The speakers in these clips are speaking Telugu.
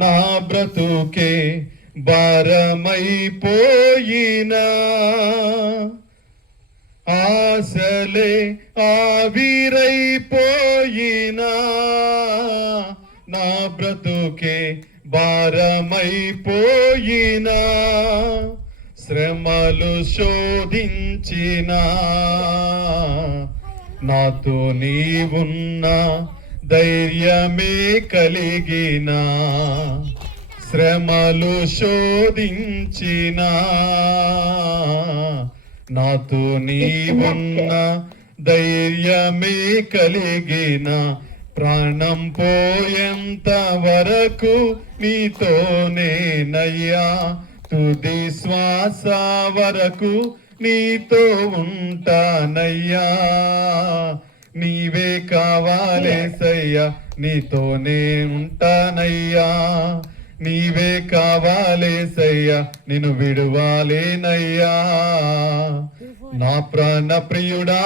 నా బ్రతుకే భారమైపోయినా, ఆశలే ఆవిరైపోయినా, నా బ్రతుకే భారమైపోయినా, శ్రమలు శోధించినా, నాతో నీవున్నా ధైర్యమే కలిగినా, శ్రమలు శోధించినా, నాతో నీవున్నా ధైర్యమే కలిగిన, ప్రాణం పోయేంత వరకు నీతోనేనయ్యా, తుది శ్వాస వరకు నీతో ఉంటానయ్యా. నీవే కావాలేసయ్యా, నీతోనే ఉంటానయ్యా. నీవే కావాలేసయ్యా, నిన్ను విడువాలేనయ్యా. నా ప్రాణ ప్రియుడా,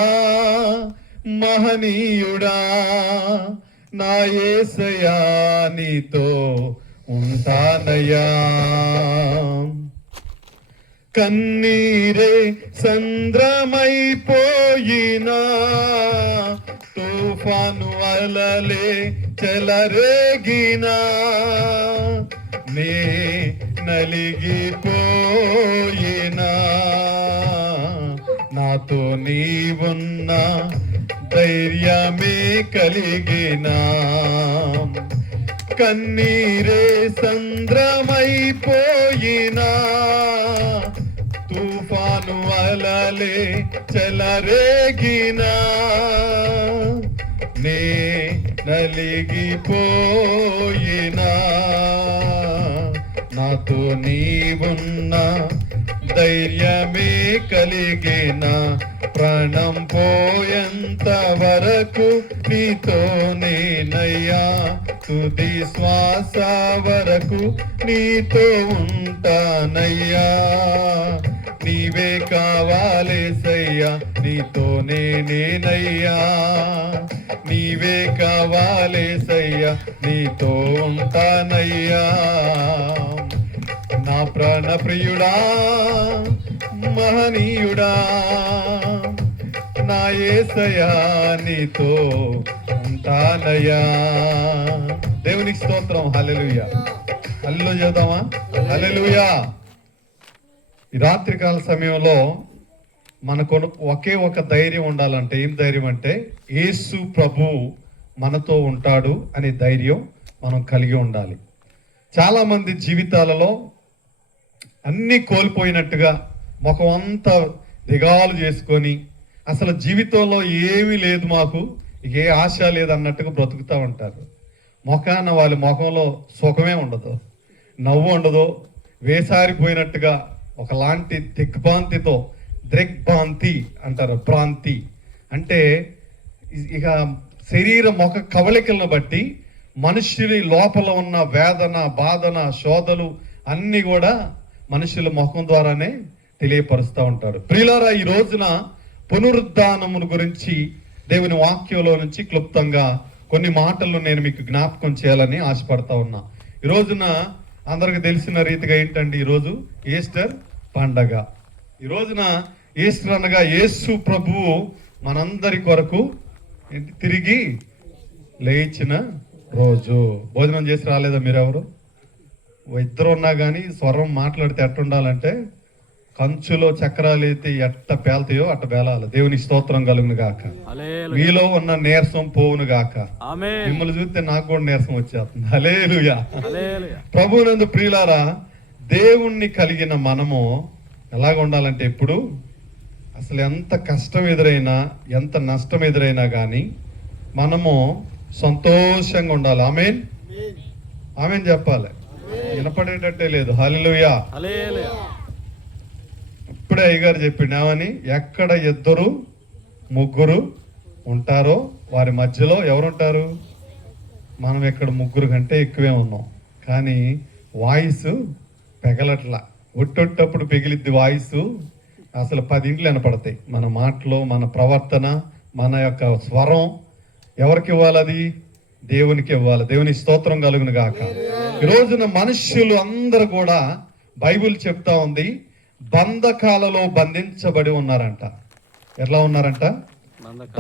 మహనీయుడా, నా యేసయ్యా, నీతో ఉంటానయ్యా. కన్నీరే సంద్రమైపోయినా, తుఫాను అలలే చెలరేగినా, నే నలిగిపోయినా, నాతో నీవున్నా ధైర్యమే కలిగినా, కన్నీరే సంద్రమైపోయినా, తుఫాను అలలే చెలరేగినా, నే నలిగిపోయినా, నాతో నీవున్నా ధైర్యమే కలిగిన, ప్రాణం పోయేంత వరకు నీతోనేనయ్యా, తుది శ్వాస వరకు నీతో ఉంటానయ్యా. నీవే కావాలేసయ్యా, నీతోనే నేనయ్యా. నీవే కావాలేసయ్యా, నీతో ఉంటానయ్యా. నా ప్రాణ ప్రియుడా, మహనీయుడా, నా యేసయ్యా, నీతో ఉంటానయ్యా. దేవునికి స్తోత్రం. హల్లెలూయా. హల్లెలూయా చేద్దామా? హల్లెలూయా. ఈ రాత్రికాల సమయంలో మనకు ఒకే ఒక ధైర్యం ఉండాలంటే, ఏం ధైర్యం అంటే, యేసు ప్రభు మనతో ఉంటాడు అనే ధైర్యం మనం కలిగి ఉండాలి. చాలా మంది జీవితాలలో అన్నీ కోల్పోయినట్టుగా ముఖం అంతా దిగాలు చేసుకొని, అసలు జీవితంలో ఏమీ లేదు, మాకు ఏ ఆశ లేదు అన్నట్టుగా బ్రతుకుతూ ఉంటారు. ముఖాన వాళ్ళ ముఖంలో సుఖమే ఉండదు, నవ్వు ఉండదు, వేసారిపోయినట్టుగా ఒకలాంటి దిగ్భ్రాంతితో, దృగ్భ్రాంతి అంటారు, భ్రాంతి అంటే ఇక శరీర ముఖ కవళికలను బట్టి మనుషుని లోపల ఉన్న వేదన, బాధన, శోధలు అన్నీ కూడా మనుషుల ముఖం ద్వారానే తెలియపరుస్తూ ఉంటాడు. ప్రియులారా, ఈ రోజున పునరుద్ధానమును గురించి దేవుని వాక్యంలో నుంచి క్లుప్తంగా కొన్ని మాటలు నేను మీకు జ్ఞాపకం చేయాలని ఆశపడతా ఉన్నా. ఈ రోజున అందరికి తెలిసిన రీతిగా ఏంటంటే, ఈరోజు ఈస్టర్ పండగ. ఈ రోజున ఈస్టర్ అనగా యేసు ప్రభువు మనందరి కొరకు తిరిగి లేచిన రోజు. భోజనం చేసి రాలేదా మీరెవరు? ఇద్దరు ఉన్నా కానీ స్వరం మాట్లాడితే ఎట్టుండాలంటే, కంచులో చక్రాలు అయితే ఎట్ట పేల్తాయో అట్ట పేలాలి. దేవుని స్తోత్రం కలుగును గాక. మీలో ఉన్న నీరసం పోవును గాక. మిమ్మల్ని చూస్తే నాకు కూడా నీరసం వచ్చేస్తుంది. హల్లెలూయా. ప్రభువునందు ప్రియులారా, దేవుణ్ణి కలిగిన మనము ఎలాగ ఉండాలంటే, ఎప్పుడు అసలు ఎంత కష్టం ఎదురైనా, ఎంత నష్టం ఎదురైనా కానీ మనము సంతోషంగా ఉండాలి. ఆమేన్, ఆమేన్ చెప్పాలి. వినపడేటట్టే లేదు. హల్లెలూయా. ఇప్పుడే అయ్యగారు చెప్పిండు ఏమని, ఎక్కడ ఇద్దరు ముగ్గురు ఉంటారో వారి మధ్యలో ఎవరుంటారు? మనం ఇక్కడ ముగ్గురు కంటే ఎక్కువే ఉన్నాం, కానీ వాయిస్ పెగలట్లా. ఒట్టొట్టప్పుడు పెగిలిద్ది వాయిస్. అసలు 10 ఇంట్లు వినపడతాయి. మన మాటలు, మన ప్రవర్తన, మన యొక్క స్వరం ఎవరికి ఇవ్వాలి? అది దేవునికి ఇవ్వాలి. దేవునికి స్తోత్రం కలుగును గాక. ఈ రోజున మనుష్యులు అందరూ కూడా బైబిల్ చెప్తా ఉంది బంధకాలలో బంధించబడి ఉన్నారంట. ఎట్లా ఉన్నారంట?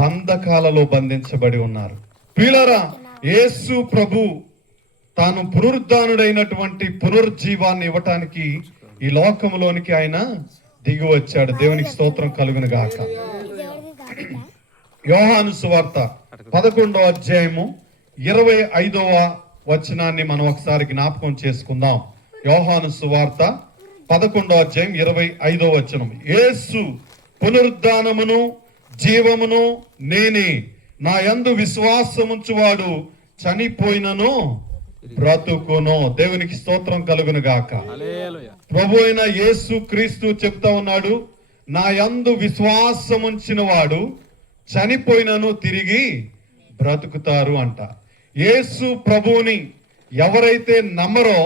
బంధకాలలో బంధించబడి ఉన్నారు. ప్రియులారా, యేసు ప్రభు తాను పునరుద్ధానుడైనటువంటి పునరుజ్జీవాన్ని ఇవ్వటానికి ఈ లోకంలోనికి ఆయన దిగి వచ్చాడు. దేవునికి స్తోత్రం కలుగును గాక. యోహాను సువార్త 11వ అధ్యాయము 25వ వచనాన్ని మనం ఒకసారి జ్ఞాపకం చేసుకుందాం. యోహాను సువార్త 11వ అధ్యాయం 25వ వచనం. యేసు పునరుద్ధానమును జీవమును నేనే, నా యందు విశ్వాసముంచువాడు చనిపోయినను బ్రతుకును. దేవునికి స్తోత్రం కలుగును గాక. ప్రభు అయిన యేసు క్రీస్తు చెప్తా ఉన్నాడు, నా యందు విశ్వాసముంచిన వాడు చనిపోయినను తిరిగి బ్రతుకుతారు అంట. యేసు ప్రభువుని ఎవరైతే నమ్మరో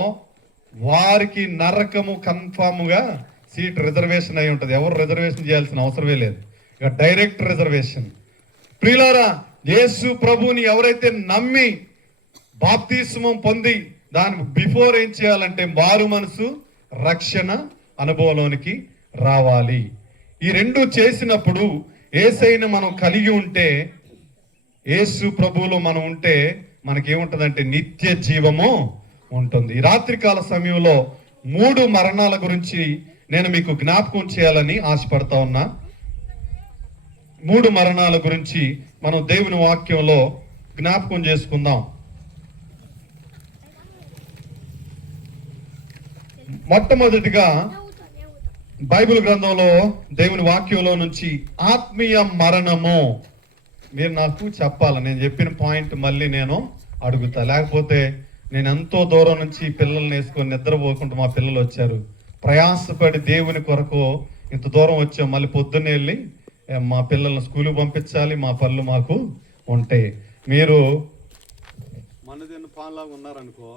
వారికి నరకము కన్ఫామ్ గా సీట్ రిజర్వేషన్ అయి ఉంటది. ఎవరు రిజర్వేషన్ చేయాల్సిన అవసరమే లేదు, ఇక డైరెక్ట్ రిజర్వేషన్. ప్రియులారా, యేసు ప్రభువుని ఎవరైతే నమ్మి బాప్తిస్మం పొంది దాని బిఫోర్ ఏం చేయాలంటే మారు మనసు రక్షణ అనుభవంలోనికి రావాలి. ఈ రెండు చేసినప్పుడు యేసయ్యను మనం కలిగి ఉంటే, యేసు ప్రభువులో మనం ఉంటే మనకేముంటదంటే నిత్య జీవము ఉంటుంది. ఈ రాత్రికాల సమయంలో 3 మరణాల గురించి నేను మీకు జ్ఞాపకం చేయాలని ఆశపడతా ఉన్నా. 3 మరణాల గురించి మనం దేవుని వాక్యంలో జ్ఞాపకం చేసుకుందాం. మొట్టమొదటిగా బైబిల్ గ్రంథంలో దేవుని వాక్యంలో నుంచి ఆత్మీయ మరణము. మీరు నాకు చెప్పాలి, నేను చెప్పిన పాయింట్ మళ్ళీ నేను అడుగుతా, లేకపోతే నేను ఎంతో దూరం నుంచి పిల్లల్ని వేసుకొని నిద్రపోకుండా మా పిల్లలు వచ్చారు, ప్రయాసపడి దేవుని కొరకు ఇంత దూరం వచ్చాం, మళ్ళీ పొద్దున్నే వెళ్ళి మా పిల్లల్ని స్కూల్కి పంపించాలి, మా పనులు మాకు ఉంటాయి. మీరు మనదిన్న పాన్లాగా ఉన్నారనుకో,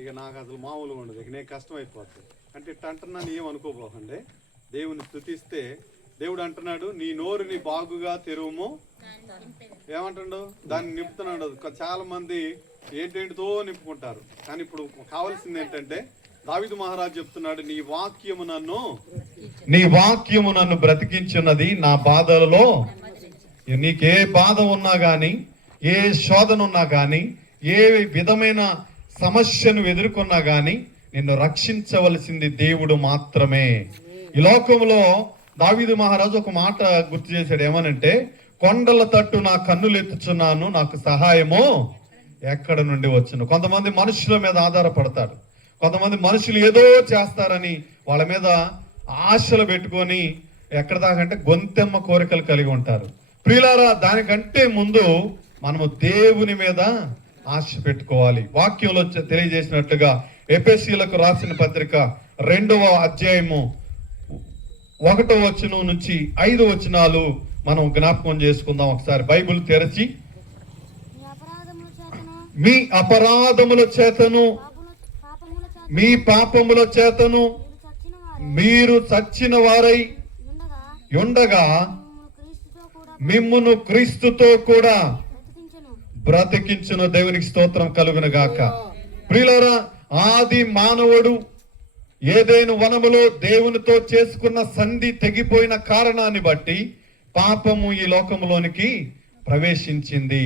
ఇక నాకు అసలు మామూలుగా ఉండదు, ఇక నేను కష్టం అయిపోతుంది. అంటే అంటున్నాను ఏం అనుకోబోకండి. దేవుని స్తుతిస్తే దేవుడు అంటున్నాడు, నీ నోరుని బాగుగా తెరువుము. ఏమంటాడు? దాన్ని నింపుతున్నాడు. చాలా మంది ఏంటేంటితో నింపుకుంటారు, కానీ ఇప్పుడు కావాల్సింది ఏంటంటే దావీదు మహారాజు చెప్తున్నాడు, నీ వాక్యము నన్ను బ్రతికించున్నది నా బాధలలో. నీకే బాధ ఉన్నా గాని, ఏ శోధన ఉన్నా గాని, ఏ విధమైన సమస్యను ఎదుర్కొన్నా గాని నిన్ను రక్షించవలసింది దేవుడు మాత్రమే. ఈ లోకంలో దావీదు మహారాజు ఒక మాట గుర్తు చేశాడు. ఏమనంటే, కొండల తట్టు నా కన్నులు ఎత్తుచున్నాను, నాకు సహాయము ఎక్కడ నుండి వచ్చును. కొంతమంది మనుషుల మీద ఆధారపడతాడు, కొంతమంది మనుషులు ఏదో చేస్తారని వాళ్ళ మీద ఆశలు పెట్టుకొని ఎక్కడ దాకంటే గొంతెమ్మ కోరికలు కలిగి ఉంటారు. ప్రియులారా, దానికంటే ముందు మనము దేవుని మీద ఆశ పెట్టుకోవాలి. వాక్యంలో తెలియజేసినట్లుగా ఎఫెసీయులకు రాసిన పత్రిక 2వ అధ్యాయము 1వ వచనం నుంచి 5 వచనాలు మనం జ్ఞాపకం చేసుకుందాం. ఒకసారి బైబిల్ తెరచి, మీ అపరాధముల చేతను మీ పాపముల చేతను మీరు చచ్చిన వారై ఉండగా మిమ్మును క్రీస్తుతో కూడా బ్రతికించును. దేవునికి స్తోత్రం కలుగును గాక. ప్రియులారా, ఆది మానవుడు ఏదైనా వనములో దేవునితో చేసుకున్న సంధి తెగిపోయిన కారణాన్ని బట్టి పాపము ఈ లోకములోనికి ప్రవేశించింది.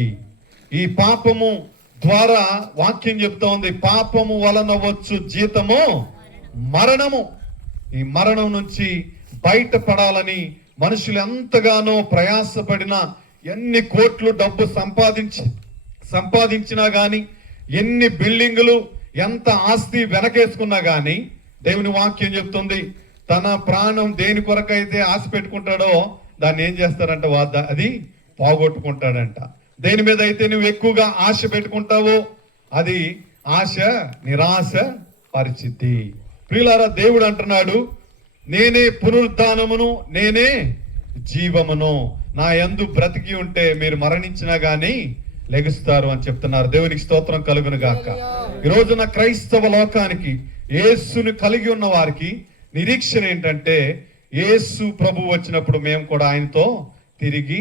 ఈ పాపము ద్వారా వాక్యం చెప్తా ఉంది, పాపము వలన వచ్చు జీతము మరణము. ఈ మరణం నుంచి బయటపడాలని మనుషులు ఎంతగానో ప్రయాసపడిన, ఎన్ని కోట్లు డబ్బు సంపాదించినా గాని, ఎన్ని బిల్డింగులు, ఎంత ఆస్తి వెనకేసుకున్నా గాని, దేవుని వాక్యం చెప్తుంది, తన ప్రాణం దేని కొరకైతే ఆశ పెట్టుకుంటాడో దాన్ని ఏం చేస్తారంట, అది పోగొట్టుకుంటాడంట. దేని మీద అయితే నువ్వు ఎక్కువగా ఆశ పెట్టుకుంటావో అది ఆశ నిరాశ పరిచిద్ది. ప్రియులారా, దేవుడు అంటున్నాడు, నేనే పునరుద్ధానమును నేనే జీవమును, నా యందు బ్రతికి ఉంటే మీరు మరణించినా గాని లెగుస్తారు అని చెప్తున్నారు. దేవునికి స్తోత్రం కలుగును గాక. ఈ రోజున క్రైస్తవ లోకానికి, యేసుని కలిగి ఉన్న వారికి నిరీక్షణ ఏంటంటే, యేసు ప్రభు వచ్చినప్పుడు మేము కూడా ఆయనతో తిరిగి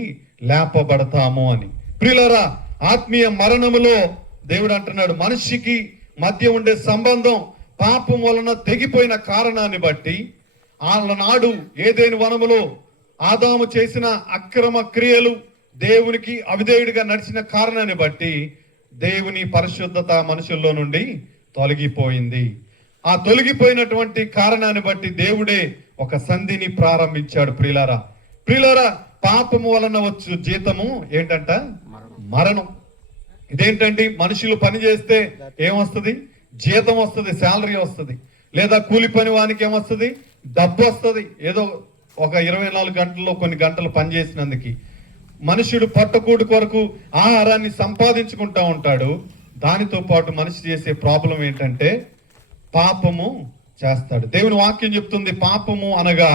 లేపబడతాము అని. ప్రియులారా, ఆత్మీయ మరణములో దేవుడు అంటున్నాడు, మనిషికి మధ్య ఉండే సంబంధం పాపం వలన తెగిపోయిన కారణాన్ని బట్టి, ఆనాడు ఏదైనా వనములో ఆదాము చేసిన అక్రమ క్రియలు, దేవునికి అవిధేయుడిగా నడిచిన కారణాన్ని బట్టి దేవుని పరిశుద్ధత మనుషుల్లో నుండి తొలగిపోయింది. ఆ తొలగిపోయినటువంటి కారణాన్ని బట్టి దేవుడే ఒక సంధిని ప్రారంభించాడు. ప్రియులారా, పాపము వలన వచ్చు జీతము ఏంటంట? మరణం. ఇదేంటండి? మనుషులు పని చేస్తే ఏమొస్తుంది? జీతం వస్తుంది, శాలరీ వస్తుంది. లేదా కూలి పని వానికి ఏమొస్తుంది? డబ్బు వస్తుంది. ఏదో ఒక 24 గంటల్లో కొన్ని గంటలు పనిచేసినందుకు మనుషుడు పట్టకూడు కొరకు ఆహారాన్ని సంపాదించుకుంటా ఉంటాడు. దానితో పాటు మనిషి చేసే ప్రాబ్లం ఏంటంటే పాపము చేస్తాడు. దేవుని వాక్యం చెప్తుంది, పాపము అనగా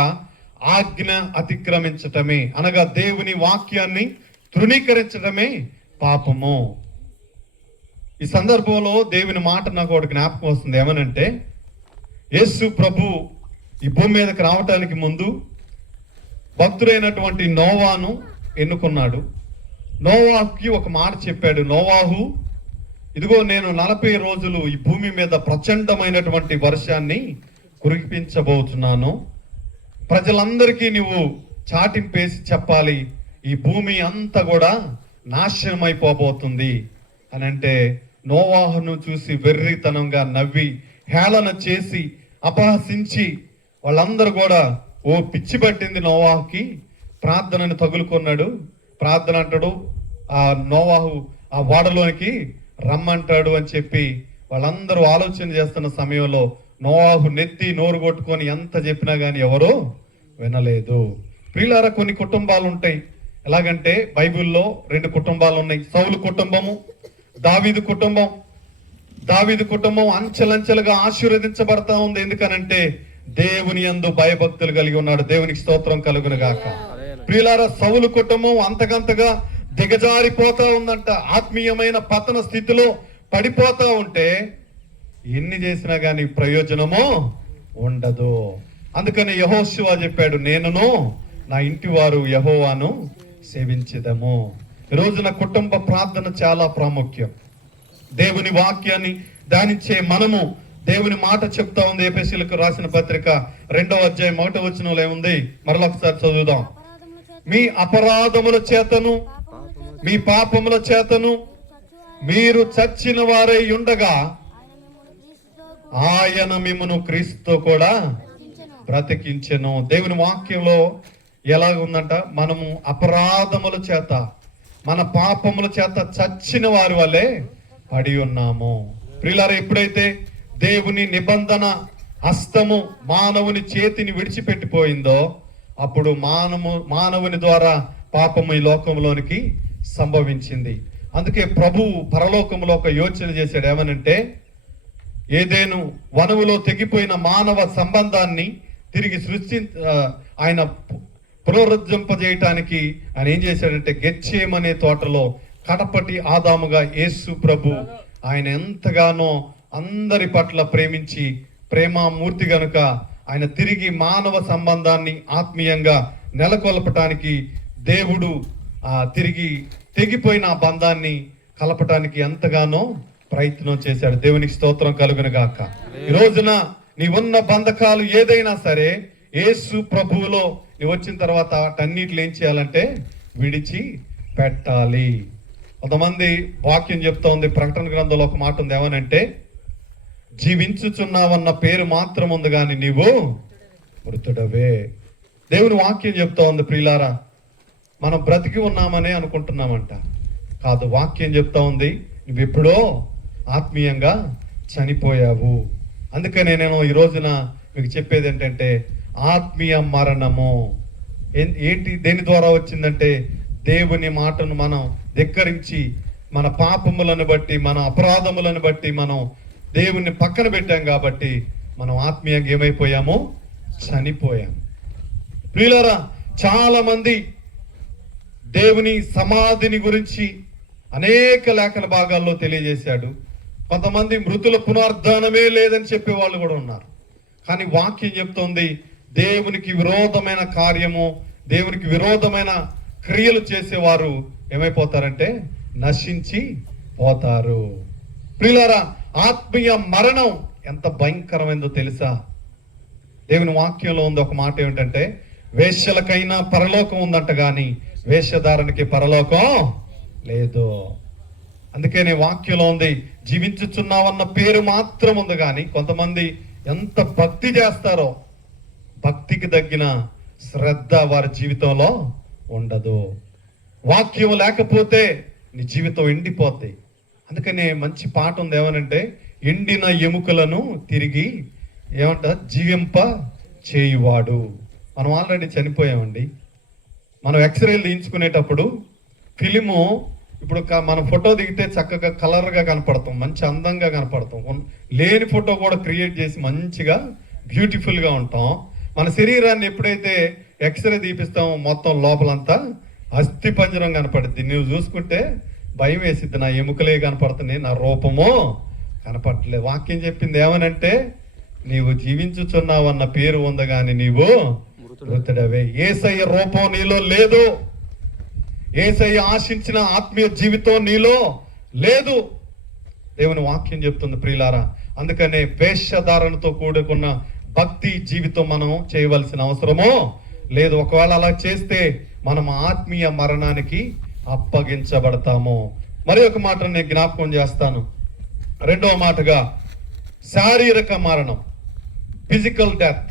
ఆజ్ఞ అతిక్రమించటమే, అనగా దేవుని వాక్యాన్ని తృణీకరించటమే పాపము. ఈ సందర్భంలో దేవుని మాట నాకు ఒకటి జ్ఞాపకం వస్తుంది. ఏమనంటే, యేసు ప్రభు ఈ భూమి మీదకి రావటానికి ముందు భక్తుడైనటువంటి నోవాను ఎన్నుకున్నాడు. నోవాహుకి ఒక మాట చెప్పాడు, నోవాహు, ఇదిగో నేను 40 రోజులు ఈ భూమి మీద ప్రచండమైనటువంటి వర్షాన్ని కురిపించబోతున్నాను. ప్రజలందరికీ నువ్వు చాటింపేసి చెప్పాలి, ఈ భూమి అంతా కూడా నాశనం అయిపోబోతుంది అని అంటే, నోవాహును చూసి వెర్రితనంగా నవ్వి హేళన చేసి అపహసించి వాళ్ళందరూ కూడా, ఓ పిచ్చి పట్టింది నోవాహుకి, ప్రార్థనను తగులుకున్నాడు. ప్రార్థన అంటాడు, ఆ నోవాహు ఆ వాడలోనికి రమ్మంటాడు అని చెప్పి వాళ్ళందరూ ఆలోచన చేస్తున్న సమయంలో నోవాహు నెత్తి నోరు కొట్టుకొని ఎంత చెప్పినా కానీ ఎవరో వినలేదు. ప్రియులారా, కొన్ని కుటుంబాలు ఉంటాయి. ఎలాగంటే బైబిల్లో 2 కుటుంబాలు ఉన్నాయి. సౌలు కుటుంబము, దావీదు కుటుంబం. దావీదు కుటుంబం అంచెలంచెలుగా ఆశీర్వదించబడతా ఉంది. ఎందుకనంటే దేవుని యందు భయభక్తులు కలిగి ఉన్నాడు. దేవునికి స్తోత్రం కలుగును గాక. ప్రియులారా, సౌలు కుటుంబం అంతకంతగా దిగజారిపోతా ఉందంట. ఆత్మీయమైన పతన స్థితిలో పడిపోతా ఉంటే ఎన్ని చేసినా గానీ ప్రయోజనమో ఉండదు. అందుకని యెహోషువ చెప్పాడు, నేనును నా ఇంటి వారు యెహోవాను సేవించెదము. ఈ రోజున కుటుంబ ప్రార్థన చాలా ప్రాముఖ్యం. దేవుని వాక్యాన్ని ధ్యానించే మనము, దేవుని మాట చెప్తా ఉంది. ఎఫెసీయులకు రాసిన పత్రిక 2వ అధ్యాయం 1వ వచనంలో ఏముంది? మరొకసారి చదువుదాం. మీ అపరాధముల చేతను మీ పాపముల చేతను మీరు చచ్చిన వారై ఉండగా ఆయన మిమ్మును క్రీస్తుతో కూడా బ్రతికించెను. దేవుని వాక్యంలో ఎలాగ ఉందంట? మనము అపరాధముల చేత, మన పాపముల చేత చచ్చిన వారి వల్లే పడి ఉన్నాము. ప్రియులారా, ఎప్పుడైతే దేవుని నిబంధన హస్తము మానవుని చేతిని విడిచిపెట్టిపోయిందో అప్పుడు మానవుని ద్వారా పాపము ఈ లోకంలోనికి సంభవించింది. అందుకే ప్రభువు పరలోకంలో ఒక యోచన చేశాడు. ఏమనంటే, ఏదేను వనములో తెగిపోయిన మానవ సంబంధాన్ని తిరిగి ఆయన పునరుద్ధరింపజేయటానికి ఆయన ఏం చేశాడంటే, గెత్సేమనే తోటలో కడపటి ఆదాముగా యేసు ప్రభు ఆయన ఎంతగానో అందరి పట్ల ప్రేమించి ప్రేమామూర్తి గనుక ఆయన తిరిగి మానవ సంబంధాన్ని ఆత్మీయంగా నెలకొల్పటానికి దేవుడు తిరిగి తెగిపోయిన ఆ బంధాన్ని కలపటానికి ఎంతగానో ప్రయత్నం చేశాడు. దేవునికి స్తోత్రం కలుగును గాక. ఈ రోజున నీవున్న బంధకాలు ఏదైనా సరే యేసు ప్రభువులో నీ వచ్చిన తర్వాత వాటన్నిటిని ఏం చేయాలంటే విడిచి పెట్టాలి. కొంతమంది వాక్యం చెప్తా ఉంది, ప్రకటన గ్రంథంలో ఒక మాట ఉంది. ఏమనంటే, జీవించుచున్నావన్న పేరు మాత్రం ఉంది కానీ నీవు మృతుడవే. దేవుని వాక్యం చెప్తా ఉంది. ప్రియులారా, మనం బ్రతికి ఉన్నామనే అనుకుంటున్నామంట. కాదు, వాక్యం చెప్తా ఉంది నువ్వెప్పుడో ఆత్మీయంగా చనిపోయావు. అందుకనే నేను ఈ రోజున మీకు చెప్పేది ఏంటంటే, ఆత్మీయ మరణము ఏంటి, దేని ద్వారా వచ్చిందంటే, దేవుని మాటను మనం ధిక్కరించి మన పాపములను బట్టి, మన అపరాధములను బట్టి మనం దేవుణ్ణి పక్కన పెట్టాం కాబట్టి మనం ఆత్మీయంగా ఏమైపోయాము? చనిపోయాం. ప్రియులారా, చాలా మంది దేవుని సమాధిని గురించి అనేక లేఖన భాగాల్లో తెలియజేశాడు. కొంతమంది మృతుల పునరుద్ధానమే లేదని చెప్పే వాళ్ళు కూడా ఉన్నారు. కానీ వాక్యం చెప్తోంది, దేవునికి విరోధమైన కార్యము, దేవునికి విరోధమైన క్రియలు చేసేవారు ఏమైపోతారంటే నశించి పోతారు. ప్రియులారా, ఆత్మీయ మరణం ఎంత భయంకరమైందో తెలుసా? దేవుని వాక్యంలో ఉంది ఒక మాట ఏమిటంటే, వేశ్యలకైనా పరలోకం ఉందంట కానీ వేషధారణకి పరలోకం లేదు. అందుకనే వాక్యంలో ఉంది, జీవించుచున్నావన్న పేరు మాత్రం ఉంది కానీ కొంతమంది ఎంత భక్తి చేస్తారో భక్తికి తగ్గిన శ్రద్ధ వారి జీవితంలో ఉండదు. వాక్యం లేకపోతే నీ జీవితం ఎండిపోద్ది. అందుకనే మంచి పాట ఉంది, ఏమనంటే ఎండిన ఎముకలను తిరిగి జీవింప చేయువాడు. మనం ఆల్రెడీ చనిపోయామండి. మనం ఎక్స్రేలు తీయించుకునేటప్పుడు ఫిలిము ఇప్పుడు మనం ఫోటో దిగితే చక్కగా కలర్గా కనపడతాం, మంచి అందంగా కనపడతాం. లేని ఫోటో కూడా క్రియేట్ చేసి మంచిగా బ్యూటిఫుల్గా ఉంటాం. మన శరీరాన్ని ఎప్పుడైతే ఎక్స్రే తీపిస్తామో మొత్తం లోపలంతా అస్థి పంజరం కనపడుద్ది. నువ్వు చూసుకుంటే భయం వేసిద్ది, నా ఎముకలే కనపడుతున్నాయి, నా రూపము కనపడట్లేదు. వాక్యం చెప్పింది ఏమనంటే, నీవు జీవించుచున్నావన్న పేరు ఉంది కానీ నీవు మృతుడవే. యేసయ్య రూపం నీలో లేదు. యేసయ్య ఆశించిన ఆత్మీయ జీవితం నీలో లేదు. దేవుని వాక్యం చెప్తుంది ప్రియులారా. అందుకనే వేషధారణతో కూడుకున్న భక్తి జీవితం మనం చేయవలసిన అవసరమో లేదు. ఒకవేళ అలా చేస్తే మనం ఆత్మీయ మరణానికి అప్పగించబడతాము. మరి ఒక మాట నేను జ్ఞాపకం చేస్తాను. రెండవ మాటగా శారీరక మరణం, ఫిజికల్ డెత్.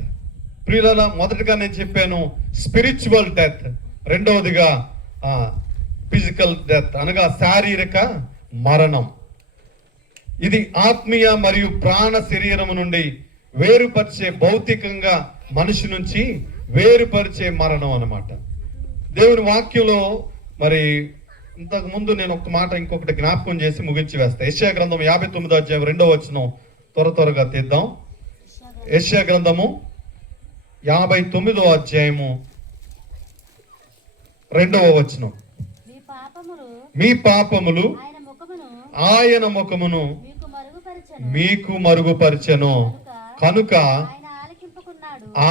ప్రియులారా, మొదటగా నేను చెప్పాను స్పిరిచువల్ డెత్, రెండవదిగా ఫిజికల్ డెత్ అనగా శారీరక మరణం. ఇది ఆత్మీయ మరియు ప్రాణ శరీరము నుండి వేరుపరిచే, భౌతికంగా మనిషి నుంచి వేరుపరిచే మరణం అన్నమాట. దేవుని వాక్యంలో మరి ఇంతకు ముందు నేను ఒక మాట ఇంకొకటి జ్ఞాపకం చేసి ముగించి వేస్తా. యెషయా గ్రంథం 59వ అధ్యాయం 2వ వచనం త్వరగా తీద్దాం. యెషయా గ్రంథము 59వ అధ్యాయము 2వ వచనం. మీ పాపములు ఆయన ముఖమును మీకు మరుగుపరచెను కనుక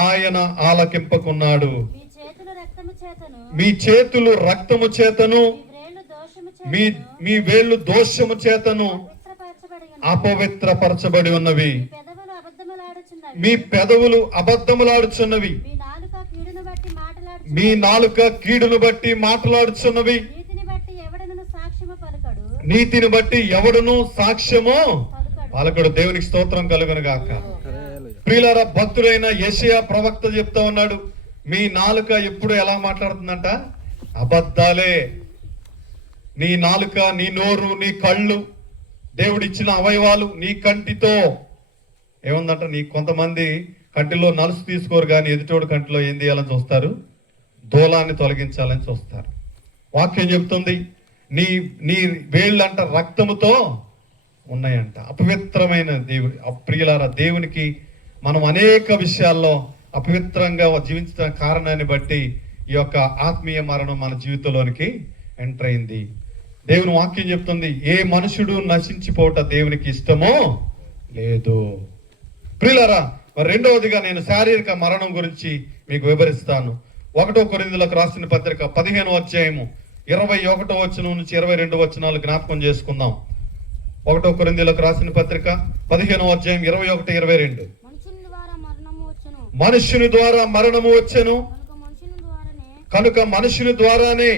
ఆయన ఆలకింపకున్నాడు. మీ చేతులు రక్తము చేతను మీ వేళ్ళు దోషము చేతను అపవిత్రపరచబడి ఉన్నవి. మీ పెదవులు అబద్ధములాడుచున్నవి. మీ నాలుక కీడును బట్టి మాట్లాడుచున్నవి. నీతిని బట్టి ఎవడును సాక్ష్యము పలకడు. దేవునికి స్తోత్రం కలుగును గాక. ప్రియులారా, భక్తులైన యెషయా ప్రవక్త చెప్తా ఉన్నాడు, మీ నాలుక ఎప్పుడు ఎలా మాట్లాడుతుందంట? అబద్ధాలే. నీ నాలుక, నీ నోరు, నీ కళ్ళు, దేవుడిచ్చిన అవయవాలు, నీ కంటితో ఏముందంట? నీ కొంతమంది కంటిలో నలుసు తీసుకోరు కానీ ఎదుటోడు కంటిలో ఏం తీయాలని చూస్తారు? దూలాన్ని తొలగించాలని చూస్తారు. వాక్యం చెప్తుంది, నీ నీ వేళ్ళంట రక్తముతో ఉన్నాయంట. అపవిత్రమైన దేవుడి ప్రియులారా, దేవునికి మనం అనేక విషయాల్లో అపవిత్రంగా జీవించిన కారణాన్ని బట్టి ఈ యొక్క ఆత్మీయ మరణం మన జీవితంలోనికి ఎంటర్ అయింది. దేవుని వాక్యం చెప్తుంది, ఏ మనుషుడు నశించిపోవట దేవునికి ఇష్టమో లేదు. ప్రియులారా, మరి రెండవదిగా నేను శారీరక మరణం గురించి మీకు వివరిస్తాను. 1 కొరింథీయులకు రాసిన పత్రిక 15వ అధ్యాయము 21వ వచనం నుంచి 22వ వచనాలు జ్ఞాపకం చేసుకుందాం. 1 కొరింథీయులకు రాసిన పత్రిక 15వ అధ్యాయం 21, 22. మనుష్యుని ద్వారా మరణము వచ్చెను కనుక మనుష్యుని ద్వారానే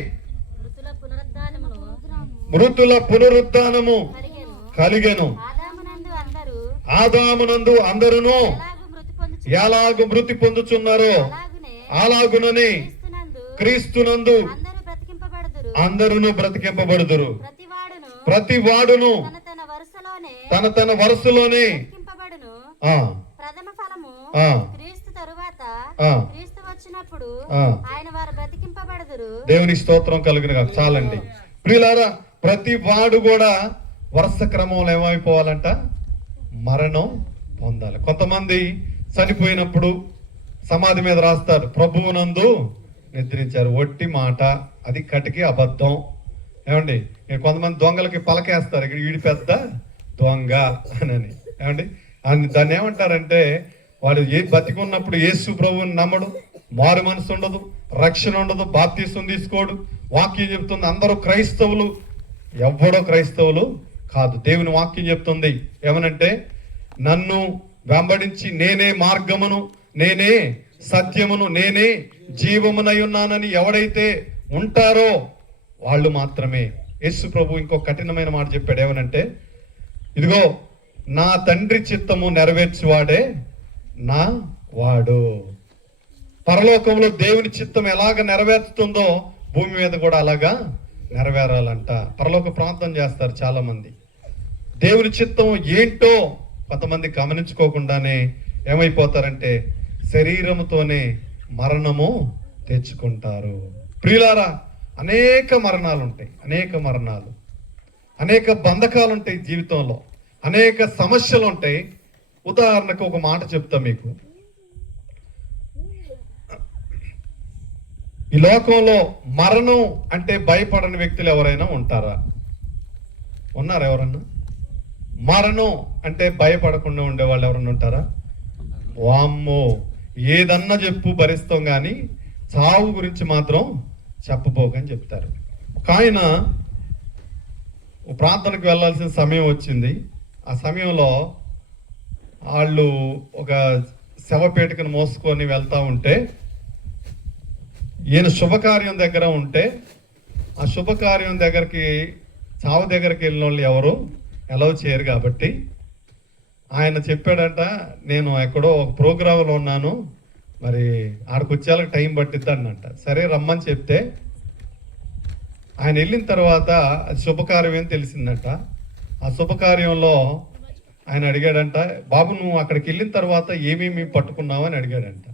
మృతుల పునరుద్ధానము కలిగెను. ఆదామునందు అందరును ఎలాగు మృతి పొందుచున్నారో అలాగునని క్రీస్తునందు అందరును బ్రతికింపబడుదురు. ప్రతి వాడును తన వరుసలోనే దేవుని స్తోత్రం కలిగిన చాలండి. ప్రియులారా, ప్రతి వాడు కూడా వరుస క్రమంలో ఏమైపోవాలంట? మరణం పొందాలి. కొంతమంది చనిపోయినప్పుడు సమాధి మీద రాస్తారు, ప్రభువునందు నిద్రించారు. ఒట్టి మాట, అది కటికి అబద్ధం. ఏమండి, కొంతమంది దొంగలకి పలకేస్తారు, ఇక్కడ వీడి పెద్ద దొంగ అని. ఏమండి, దాన్ని ఏమంటారంటే, వాడు బతికున్నప్పుడు యేసు ప్రభువుని నమ్మడు, మారు మనసు ఉండదు, రక్షణ ఉండదు, బాప్తీసం తీసుకోడు. వాక్యం చెప్తుంది అందరూ క్రైస్తవులు ఎవ్వడో క్రైస్తవులు కాదు. దేవుని వాక్యం చెప్తుంది ఏమనంటే, నన్ను వెంబడించి నేనే మార్గమును, నేనే సత్యమును, నేనే జీవమునై ఉన్నానని ఎవడైతే ఉంటారో వాళ్ళు మాత్రమే. యేసు ప్రభు ఇంకో కఠినమైన మాట చెప్పాడు. ఏమనంటే, ఇదిగో నా తండ్రి చిత్తము నెరవేర్చువాడే నా వాడు. పరలోకంలో దేవుని చిత్తం ఎలాగ నెరవేరుతుందో భూమి మీద కూడా అలాగా నెరవేరాలంట. పరలోక ప్రాంతం చేస్తారు చాలా మంది. దేవుని చిత్తం ఏంటో కొంతమంది గమనించుకోకుండానే ఏమైపోతారంటే శరీరముతోనే మరణము తెచ్చుకుంటారు. ప్రియులారా, అనేక మరణాలు ఉంటాయి, అనేక మరణాలు, అనేక బంధకాలు ఉంటాయి జీవితంలో, అనేక సమస్యలు ఉంటాయి. ఉదాహరణకు ఒక మాట చెప్తా మీకు. ఈ లోకంలో మరణం అంటే భయపడని వ్యక్తులు ఎవరైనా ఉంటారా? ఉన్నారా ఎవరన్నా? మరణం అంటే భయపడకుండా ఉండేవాళ్ళు ఎవరన్నా ఉంటారా? వామ్మో, ఏదన్నా చెప్పు భరిస్తాం కానీ చావు గురించి మాత్రం చెప్పబోకని చెప్తారు. ఒక ఆయన ప్రార్థనకు వెళ్ళాల్సిన సమయం వచ్చింది. ఆ సమయంలో వాళ్ళు ఒక శవపేటికను మోసుకొని వెళ్తా ఉంటే, ఈయన శుభకార్యం దగ్గర ఉంటే, ఆ శుభకార్యం దగ్గరికి, చావు దగ్గరికి వెళ్ళిన వాళ్ళు ఎవరు ఎలా చేయరు కాబట్టి ఆయన చెప్పాడంట, నేను ఎక్కడో ఒక ప్రోగ్రాంలో ఉన్నాను, మరి ఆడికి వచ్చేళ్ళకి టైం పట్టిద్దానంట. సరే రమ్మని చెప్తే ఆయన వెళ్ళిన తర్వాత అది శుభకార్యం ఏం తెలిసిందంట. ఆ శుభకార్యంలో ఆయన అడిగాడంట, బాబు నువ్వు అక్కడికి వెళ్ళిన తర్వాత ఏమేమి పట్టుకున్నావు అని అడిగాడంట.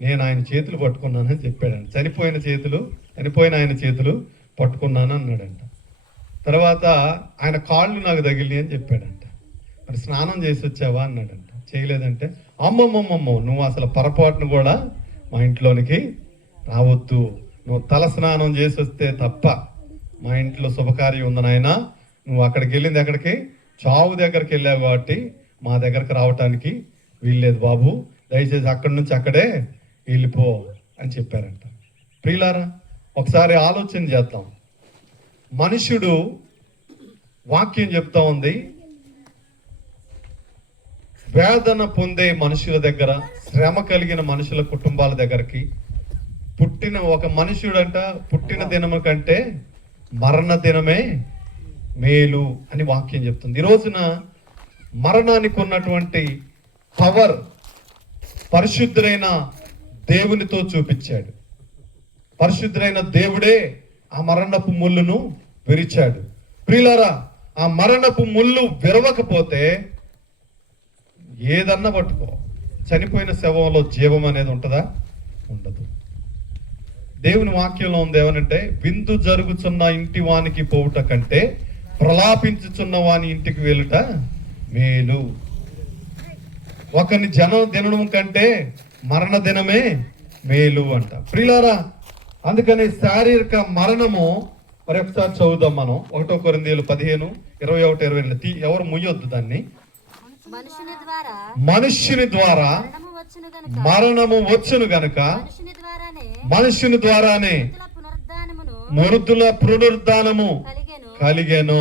నేను ఆయన చేతులు పట్టుకున్నానని చెప్పాడంట. చనిపోయిన ఆయన చేతులు పట్టుకున్నాను అన్నాడంట. తర్వాత ఆయన కాళ్ళు నాకు తగిలి అని చెప్పాడంట. మరి స్నానం చేసి వచ్చావా అన్నాడంట. చేయలేదంటే, అమ్మమ్మమ్మమ్మ నువ్వు అసలు పొరపాటును కూడా మా ఇంట్లోనికి రావద్దు, నువ్వు తల స్నానం చేసి వస్తే తప్ప మా ఇంట్లో శుభకార్యం ఉంది నాయన, నువ్వు అక్కడికి వెళ్ళింది ఎక్కడికి, చావు దగ్గరికి వెళ్ళావు కాబట్టి మా దగ్గరకు రావటానికి వీల్లేదు బాబు, దయచేసి అక్కడి నుంచి అక్కడే వెళ్ళిపో అని చెప్పారంట. ప్రియులారా, ఒకసారి ఆలోచన చేద్దాం. మనుషుడు వాక్యం చెప్తా ఉంది, వేదన పొందే మనుషుల దగ్గర, శ్రమ కలిగిన మనుషుల కుటుంబాల దగ్గరికి పుట్టిన ఒక మనుషుడంట పుట్టిన దినము కంటే మరణ దినమే మేలు అని వాక్యం చెప్తుంది. ఈ రోజున మరణానికి ఉన్నటువంటి పవర్ పరిశుద్ధులైన దేవునితో చూపించాడు. పరిశుద్ధులైన దేవుడే ఆ మరణపు ముళ్ళును విరిచాడు. ప్రియులారా, ఆ మరణపు ముళ్ళు విరవకపోతే ఏదన్నా పట్టుకో, చనిపోయిన శవంలో జీవం అనేది ఉంటుందా? ఉండదు. దేవుని వాక్యంలో ఉంది ఏమనంటే, విందు జరుగుతున్న ఇంటి వానికి పోవుట కంటే ప్రలాపించుచున్న వాని ఇంటికి వెళ్ళుట మేలు. ఒకని దినడం కంటే మరణ దినమే మేలు అంట. ప్రియులారా, అందుకని శారీరక మరణము మరి ఒకసారి చదువుదాం మనం. 1 కొరింథీయులు 15:21-22. ఎవరు ముయ్యొద్దు దాన్ని. మనుష్యుని ద్వారా మరణము వచ్చును గనుక మనుష్యుని ద్వారానే మృతుల పునరుద్ధానము కలిగెను.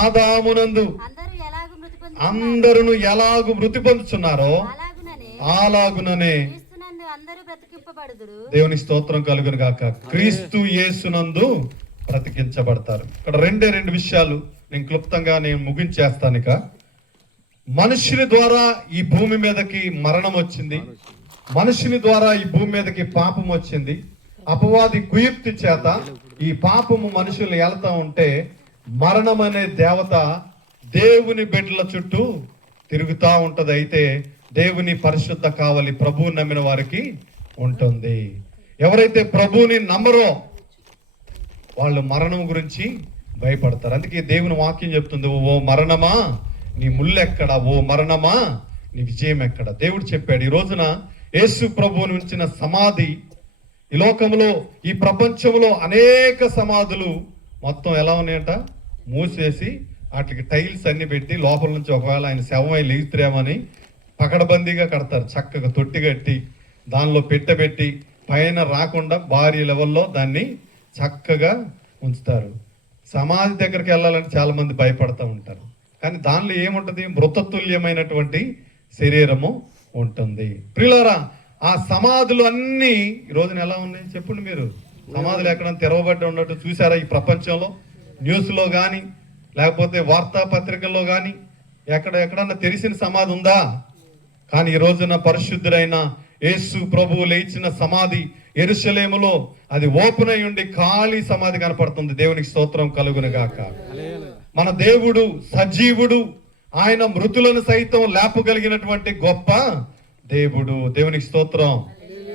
ఆదామునందు అందరూ ఎలాగు మృతి పొందుచున్నారో అలాగుననే దేవుని స్తోత్రం కలుగును గాక. క్రీస్తు యేసునందు బ్రతికించబడతారు. ఇక్కడ రెండు విషయాలు నేను క్లుప్తంగా ముగించేస్తాను. ఇక మనుషుని ద్వారా ఈ భూమి మీదకి మరణం వచ్చింది, మనుషుని ద్వారా ఈ భూమి మీదకి పాపం వచ్చింది. అపవాది కుయుక్తి చేత ఈ పాపము మనుషులు వెళ్తా ఉంటే మరణం అనే దేవత దేవుని బిడ్డల చుట్టూ తిరుగుతూ ఉంటది. అయితే దేవుని పరిశుద్ధ కావలి ప్రభువు నమ్మిన వారికి ఉంటుంది. ఎవరైతే ప్రభువుని నమ్మరో వాళ్ళు మరణం గురించి భయపడతారు. అందుకే దేవుని వాక్యం చెప్తుంది, ఓ మరణమా నీ ముల్లెక్కడ, ఓ మరణమా నీ విజయం ఎక్కడ. దేవుడు చెప్పాడు. ఈ రోజున యేసు ప్రభువుని ఉంచిన సమాధి ఈ లోకంలో, ఈ ప్రపంచంలో అనేక సమాధులు మొత్తం ఎలా ఉన్నాయంట, మూసేసి వాటికి టైల్స్ అన్ని పెట్టి లోపల నుంచి ఒకవేళ ఆయన శవమై లేగుతురేమని పకడబందీగా కడతారు. చక్కగా తొట్టి కట్టి దానిలో పెట్టబెట్టి పైన రాకుండా భారీ లెవెల్లో దాన్ని చక్కగా ఉంచుతారు. సమాధి దగ్గరికి వెళ్ళాలని చాలా మంది భయపడతా ఉంటారు. కానీ దానిలో ఏముంటుంది? మృతతుల్యమైనటువంటి శరీరము ఉంటుంది. ప్రియులారా, ఆ సమాధులు అన్నీ ఈ రోజున ఎలా ఉన్నాయి చెప్పండి మీరు? సమాధులు ఎక్కడ తెరవబడ్డ ఉన్నట్టు చూసారా? ఈ ప్రపంచంలో న్యూస్లో కానీ లేకపోతే వార్తాపత్రికల్లో కానీ ఎక్కడన్నా తెలిసిన సమాధి ఉందా? కానీ ఈ రోజున పరిశుద్ధుడైన యేసు ప్రభువు లేచిన సమాధి యెరూషలేములో అది ఓపెన్ అయి ఉండి ఖాళీ సమాధి కనపడుతుంది. దేవునికి స్తోత్రం కలుగును గాక. మన దేవుడు సజీవుడు, ఆయన మృతులను సైతం లేపగలిగినటువంటి గొప్ప దేవుడు. దేవునికి స్తోత్రం.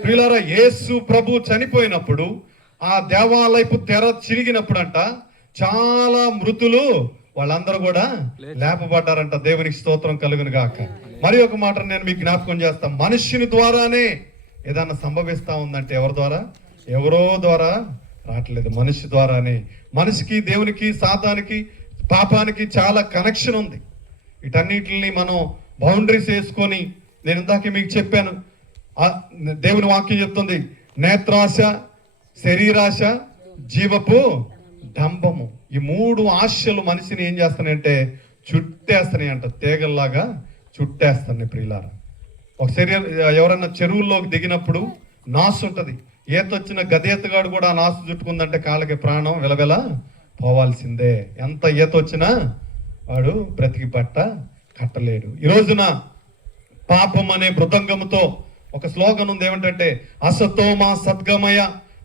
ప్రియులారా, యేసు ప్రభు చనిపోయినప్పుడు ఆ దేవాలయపు తెర చిరిగినప్పుడు అంట చాలా మృతులు వాళ్ళందరూ కూడా లేపబడ్డారంట. దేవునికి స్తోత్రం కలుగును గాక. మరి ఒక మాట నేను మీకు జ్ఞాపకం చేస్తాను. మనుష్యుని ద్వారానే ఏదన్నా సంభవిస్తా ఉందంటే ఎవరి ద్వారా? ఎవరో ద్వారా రావట్లేదు, మనిషి ద్వారానే. మనిషికి దేవునికి సాతానికి పాపానికి చాలా కనెక్షన్ ఉంది. వీటన్నిటిని మనం బౌండరీస్ వేసుకొని, నేను ఇందాక మీకు చెప్పాను, దేవుని వాక్యం చెప్తుంది, నేత్రాశ, శరీరాశ, జీవపు డంబము. ఈ మూడు ఆశలు మనిషిని ఏం చేస్తున్నాయంటే చుట్టేస్తున్నాయి అంట, తీగల్లాగా చుట్టేస్తున్నాయి. ప్రియులారా, ఒక శరీరం ఎవరన్నా చెరువుల్లోకి దిగినప్పుడు నాసు ఉంటుంది. ఈతొచ్చిన గదేతగాడు కూడా ఆ నాసు చుట్టుకుందంటే కాళ్ళకి ప్రాణం వెలవెల పోవాల్సిందే. ఎంత ఈత వచ్చినా వాడు బ్రతికి పట్ట కట్టలేడు. ఈ రోజున పాపం అనే మృదంగముతో ఒక స్లోగన్ ఉంది. ఏమిటంటే అసతోమ సద్గమయ,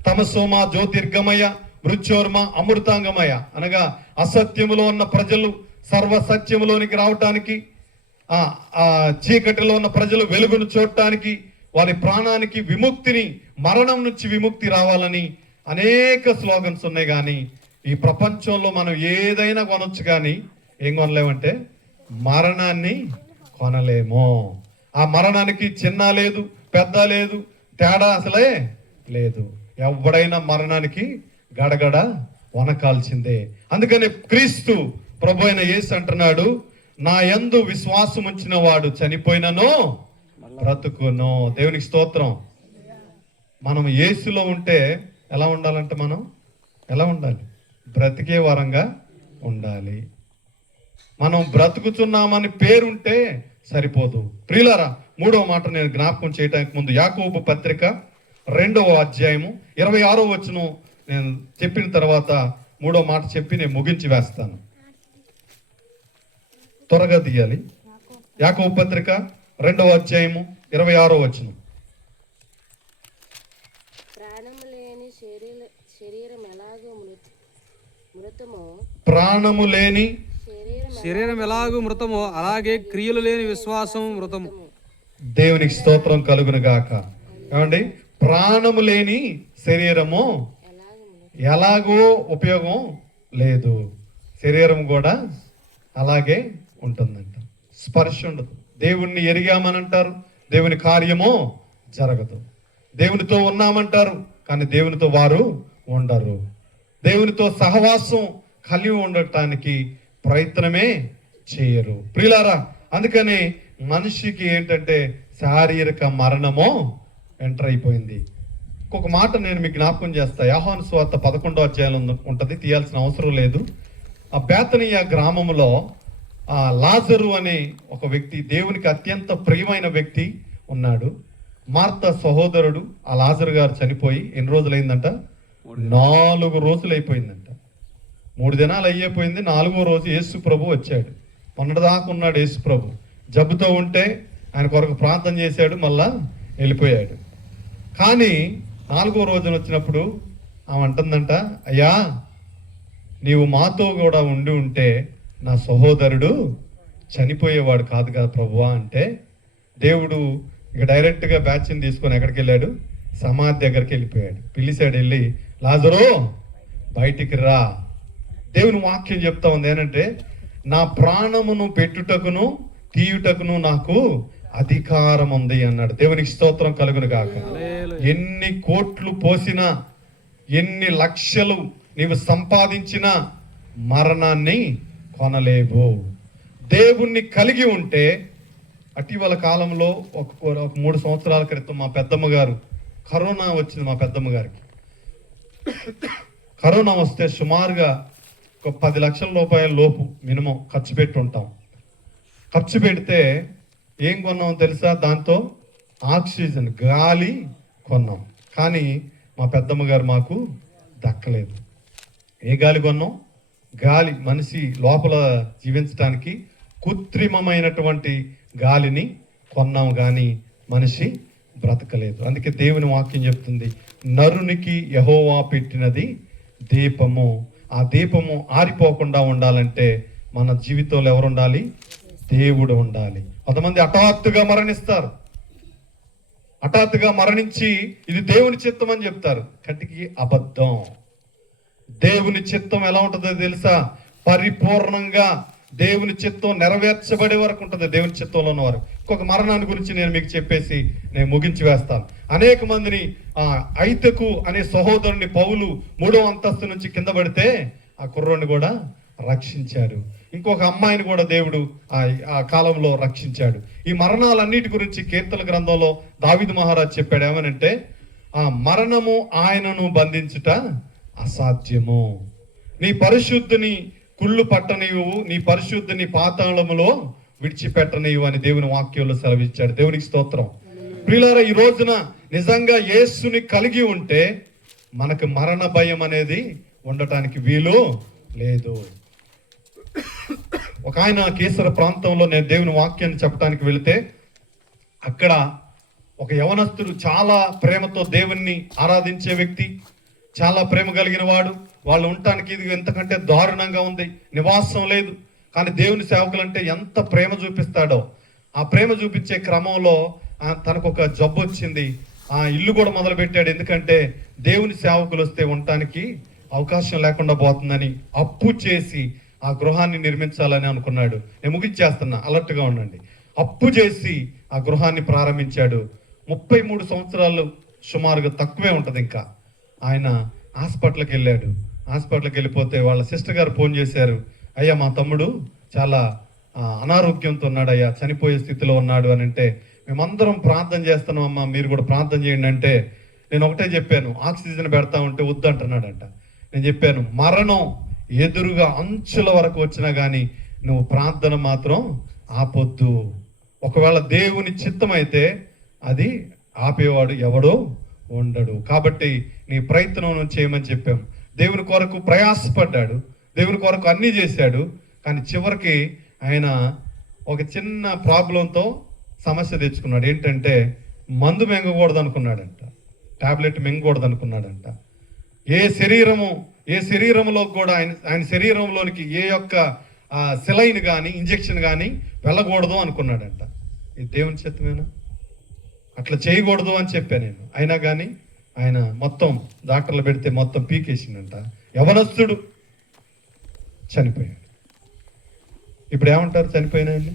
తమసోమ జ్యోతిర్గమయ, మృత్యోర్మ అమృతాంగమయ. అనగా అసత్యములో ఉన్న ప్రజలు సర్వ సత్యములోనికి రావటానికి, ఆ చీకటిలో ఉన్న ప్రజలు వెలుగును చూడటానికి, వారి ప్రాణానికి విముక్తిని, మరణం నుంచి విముక్తి రావాలని అనేక స్లోగన్స్ ఉన్నాయి. కానీ ఈ ప్రపంచంలో మనం ఏదైనా కొనొచ్చు, కానీ ఏం కొనలేమంటే మరణాన్ని కొనలేము. ఆ మరణానికి చిన్న లేదు, పెద్ద లేదు, తేడా అసలే లేదు. ఎవడైనా మరణానికి గడగడ వనకాల్సిందే. అందుకని క్రీస్తు ప్రభు అయిన యేసు అంటున్నాడు, నా యందు విశ్వాసం ఉంచిన వాడు చనిపోయినను బ్రతుకును. దేవునికి స్తోత్రం. మనం యేసులో ఉంటే ఎలా ఉండాలంటే మనం ఎలా ఉండాలి? బ్రతికే వరంగా ఉండాలి. మనం బ్రతుకుతున్నామని పేరుంటే సరిపోదు. ప్రియులారా, మూడవ మాట నేను జ్ఞాపకం చేయడానికి ముందు యాకోబు పత్రిక 2వ అధ్యాయము 26వ వచనం నేను చెప్పిన తర్వాత మూడో మాట చెప్పి నేను ముగించి వేస్తాను. త్వరగా తీయాలి. యాకోబు పత్రిక 2వ అధ్యాయము 26వ వచనం. ప్రాణము లేని శరీరం ఎలాగూ మృతమో అలాగే క్రియలు లేని విశ్వాసం మృతము. దేవునికి స్తోత్రం కలుగును గాక. ఏమండి, ప్రాణము లేని శరీరము ఎలాగో ఉపయోగం లేదు, శరీరం కూడా అలాగే ఉంటుందంట. స్పర్శ ఉండదు. దేవుణ్ణి ఎరిగామనంటారు, దేవుని కార్యము జరగదు. దేవునితో ఉన్నామంటారు, కానీ దేవునితో వారు ఉండరు. దేవునితో సహవాసం కలిగి ఉండటానికి ప్రయత్నమే చేయరు. ప్రియులారా, అందుకని మనిషికి ఏంటంటే శారీరక మరణము ఎంటర్ అయిపోయింది. ఇంకొక మాట నేను మీకు జ్ఞాపకం చేస్తా. యోహాను సువార్త 11వ అధ్యాయంలో ఉంటుంది, తీయాల్సిన అవసరం లేదు. ఆ బేతనీయ గ్రామంలో లాజరు అనే ఒక వ్యక్తి, దేవునికి అత్యంత ప్రియమైన వ్యక్తి ఉన్నాడు. మార్త సహోదరుడు ఆ లాజరు గారు చనిపోయి ఎన్ని రోజులైందంట? 4 రోజులు అయిపోయిందంట. 3 దినాలు అయ్యిపోయింది. 4వ రోజు యేసు ప్రభు వచ్చాడు. మొన్నటిదాకా ఉన్నాడు యేసు ప్రభు. జబ్బుతో ఉంటే ఆయన కొరకు ప్రార్థన చేశాడు, మళ్ళా వెళ్ళిపోయాడు. కానీ 4వ రోజున వచ్చినప్పుడు ఆమె అంటుందంట, అయ్యా నీవు మాతో కూడా ఉండి ఉంటే నా సహోదరుడు చనిపోయేవాడు కాదు కదా ప్రభువా అంటే, దేవుడు ఇక డైరెక్ట్గా బ్యాచ్ని తీసుకొని ఎక్కడికి వెళ్ళాడు? సమాధి దగ్గరికి వెళ్ళిపోయాడు. పిలిచాడు, వెళ్ళి లాజరు బయటికి రా. దేవుని వాక్యం చెప్తా ఉంది ఏంటంటే, నా ప్రాణమును పెట్టుటకును తీయుటకును నాకు అధికారం ఉంది అన్నాడు. దేవునికి స్తోత్రం కలుగును గాక. ఎన్ని కోట్లు పోసినా, ఎన్ని లక్షలు నీవు సంపాదించిన మరణాన్ని కొనలేవు. దేవుణ్ణి కలిగి ఉంటే, అటీవల కాలంలో ఒక 3 సంవత్సరాల క్రితం మా పెద్దమ్మ గారు, కరోనా వచ్చింది మా పెద్దమ్మ గారికి. కరోనా వస్తే సుమారుగా ఒక 10 లక్షల రూపాయల లోపు మినిమం ఖర్చు పెట్టి ఉంటాం. ఖర్చు పెడితే ఏం కొన్నాం తెలుసా? దాంతో ఆక్సిజన్, గాలి కొన్నాం. కానీ మా పెద్దమ్మ గారు మాకు దక్కలేదు. ఏ గాలి కొన్నాం? గాలి, మనిషి లోపల జీవించడానికి కృత్రిమమైనటువంటి గాలిని కొన్నాం, కానీ మనిషి బ్రతకలేదు. అందుకే దేవుని వాక్యం చెప్తుంది, నరునికి యెహోవా పెట్టినది దీపము. ఆ దీపము ఆరిపోకుండా ఉండాలంటే మన జీవితంలో ఎవరు ఉండాలి? దేవుడు ఉండాలి. కొంతమంది హఠాత్తుగా మరణిస్తారు. హఠాత్తుగా మరణించి ఇది దేవుని చిత్తం అని చెప్తారు. కటికి అబద్ధం. దేవుని చిత్తం ఎలా ఉంటుందో తెలుసా? పరిపూర్ణంగా దేవుని చిత్తం నెరవేర్చబడే వరకు ఉంటుంది దేవుని చిత్తంలో ఉన్నవారు. ఇంకొక మరణాన్ని గురించి నేను మీకు చెప్పేసి నేను ముగించి వేస్తాను. అనేక మందిని ఐతకు అనే సహోదరుని పౌలు 3వ అంతస్తు నుంచి కింద పడితే ఆ కుర్రోని కూడా రక్షించాడు. ఇంకొక అమ్మాయిని కూడా దేవుడు ఆ కాలంలో రక్షించాడు. ఈ మరణాలన్నిటి గురించి కీర్తన గ్రంథంలో దావీదు మహారాజ్ చెప్పాడు. ఏమనంటే, ఆ మరణము ఆయనను బంధించుట అసాధ్యము, నీ పరిశుద్ధిని కుళ్ళు పట్టనివు, నీ పరిశుద్ధిని పాతాళములో విడిచిపెట్టనివు అని దేవుని వాక్యంలో సెలవిచ్చాడు. దేవునికి స్తోత్రం. ప్రియులారా, ఈ రోజున నిజంగా యేసుని కలిగి ఉంటే మనకు మరణ భయం అనేది ఉండటానికి వీలు లేదు. ఒక ఆయన కేసర ప్రాంతంలో నేను దేవుని వాక్యాన్ని చెప్పడానికి వెళితే అక్కడ ఒక యవనస్తుడు చాలా ప్రేమతో దేవుణ్ణి ఆరాధించే వ్యక్తి, చాలా ప్రేమ కలిగిన వాడు. వాళ్ళు ఉండటానికి ఇది ఎంతకంటే దారుణంగా ఉంది, నివాసం లేదు. కానీ దేవుని సేవకులంటే ఎంత ప్రేమ చూపిస్తాడో, ఆ ప్రేమ చూపించే క్రమంలో తనకు ఒక జబ్బు వచ్చింది. ఆ ఇల్లు కూడా మొదలు పెట్టాడు. ఎందుకంటే దేవుని సేవకులు వస్తే ఉండటానికి అవకాశం లేకుండా పోతుందని అప్పు చేసి ఆ గృహాన్ని నిర్మించాలని అనుకున్నాడు. నేను ముగించేస్తున్నా, అలర్ట్గా ఉండండి. అప్పు చేసి ఆ గృహాన్ని ప్రారంభించాడు. 33 సంవత్సరాలు సుమారుగా తక్కువే ఉంటుంది. ఇంకా ఆయన హాస్పిటల్కి వెళ్ళాడు. హాస్పిటల్కి వెళ్ళిపోతే వాళ్ళ సిస్టర్ గారు ఫోన్ చేశారు, అయ్యా మా తమ్ముడు చాలా అనారోగ్యంతో ఉన్నాడు అయ్యా, చనిపోయే స్థితిలో ఉన్నాడు అని. అంటే మేమందరం ప్రార్థన చేస్తున్నాం అమ్మా, మీరు కూడా ప్రార్థన చేయండి అంటే నేను ఒకటే చెప్పాను, ఆక్సిజన్ పెడతా ఉంటే వద్దంటున్నాడంట. నేను చెప్పాను, మరణం ఎదురుగా అంచుల వరకు వచ్చినా కానీ నువ్వు ప్రార్థన మాత్రం ఆపొద్దు. ఒకవేళ దేవుని చిత్తం అయితే అది ఆపేవాడు ఎవడో ఉండడు. కాబట్టి నీ ప్రయత్నం చేయమని చెప్పాం. దేవుని కొరకు ప్రయాసపడ్డాడు, దేవుని కొరకు అన్నీ చేశాడు. కానీ చివరికి ఆయన ఒక చిన్న ప్రాబ్లంతో సమస్య తెచ్చుకున్నాడు. ఏంటంటే మందు మింగకూడదు అనుకున్నాడంట, టాబ్లెట్ మింగకూడదు అనుకున్నాడంట. ఏ శరీరంలో కూడా ఆయన శరీరంలోనికి ఏ యొక్క సెలైన్ కానీ ఇంజెక్షన్ కానీ వెళ్ళకూడదు అనుకున్నాడంట. ఇది దేవుని చిత్తమేనా? అట్లా చేయకూడదు అని చెప్పాను నేను. అయినా కానీ ఆయన మొత్తం డాక్టర్లు పెడితే మొత్తం పీకేసిందంట. యవనస్తుడు చనిపోయాడు. ఇప్పుడు ఏమంటారు? చనిపోయినాయని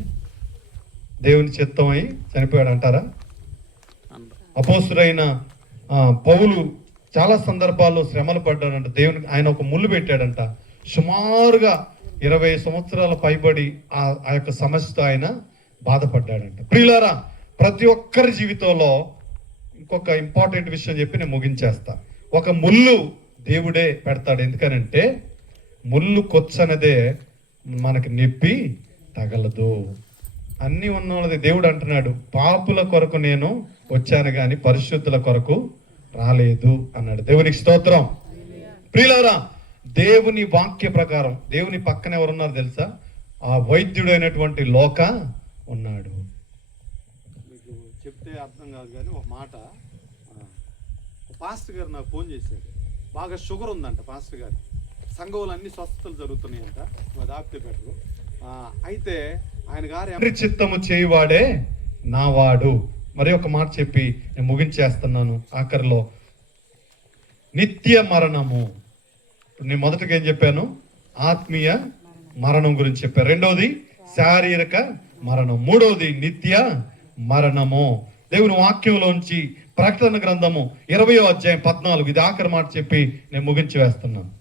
దేవుని చిత్తం అయి చనిపోయాడు అంటారా? అపోస్తుడైన పౌలు చాలా సందర్భాల్లో శ్రమలు పడ్డాడంట. దేవునికి ఆయన ఒక ముళ్ళు పెట్టాడంట. సుమారుగా 20 సంవత్సరాల పైబడి ఆ యొక్క సమస్యతో ఆయన బాధపడ్డాడంట. ప్రియులారా, ప్రతి ఒక్కరి జీవితంలో ఇంకొక ఇంపార్టెంట్ విషయం చెప్పి నేను ముగించేస్తా. ఒక ముళ్ళు దేవుడే పెడతాడు. ఎందుకనంటే ముళ్ళు కొచ్చనదే మనకి నొప్పి తగలదు. అన్నీ ఉన్న వాళ్ళది. దేవుడు అంటున్నాడు, పాపుల కొరకు నేను వచ్చాను కానీ పరిశుద్ధుల కొరకు రాలేదు అన్నాడు. దేవునికి స్తోత్రం. ప్రియులారా, దేవుని వాక్య ప్రకారం దేవుని పక్కన ఎవరున్నారు తెలుసా? ఆ వైద్యుడైనటువంటి లోక ఉన్నాడు. మీకు చెప్తే అర్థం కాదు కానీ ఒక మాట, పాస్టర్ గారు నాకు ఫోన్ చేశాడు. బాగా షుగర్ ఉందంట పాస్టర్ గారు. సంఘంలో అన్ని స్వస్థతలు జరుగుతున్నాయంట, అది ఆపితే బెటరు. అయితే ఆయన గారు చిత్తము చేయువాడే నావాడు. మరి ఒక మాట చెప్పి నేను ముగించేస్తున్నాను. ఆఖరిలో నిత్య మరణము. నేను మొదటగా ఏం చెప్పాను? ఆత్మీయ మరణం గురించి చెప్పాను. రెండవది శారీరక మరణం. మూడవది నిత్య మరణము. దేవుని వాక్యంలోంచి ప్రకటన గ్రంథము 20వ అధ్యాయం 14, ఇది ఆఖరి మాట చెప్పి నేను ముగించి వేస్తున్నాను.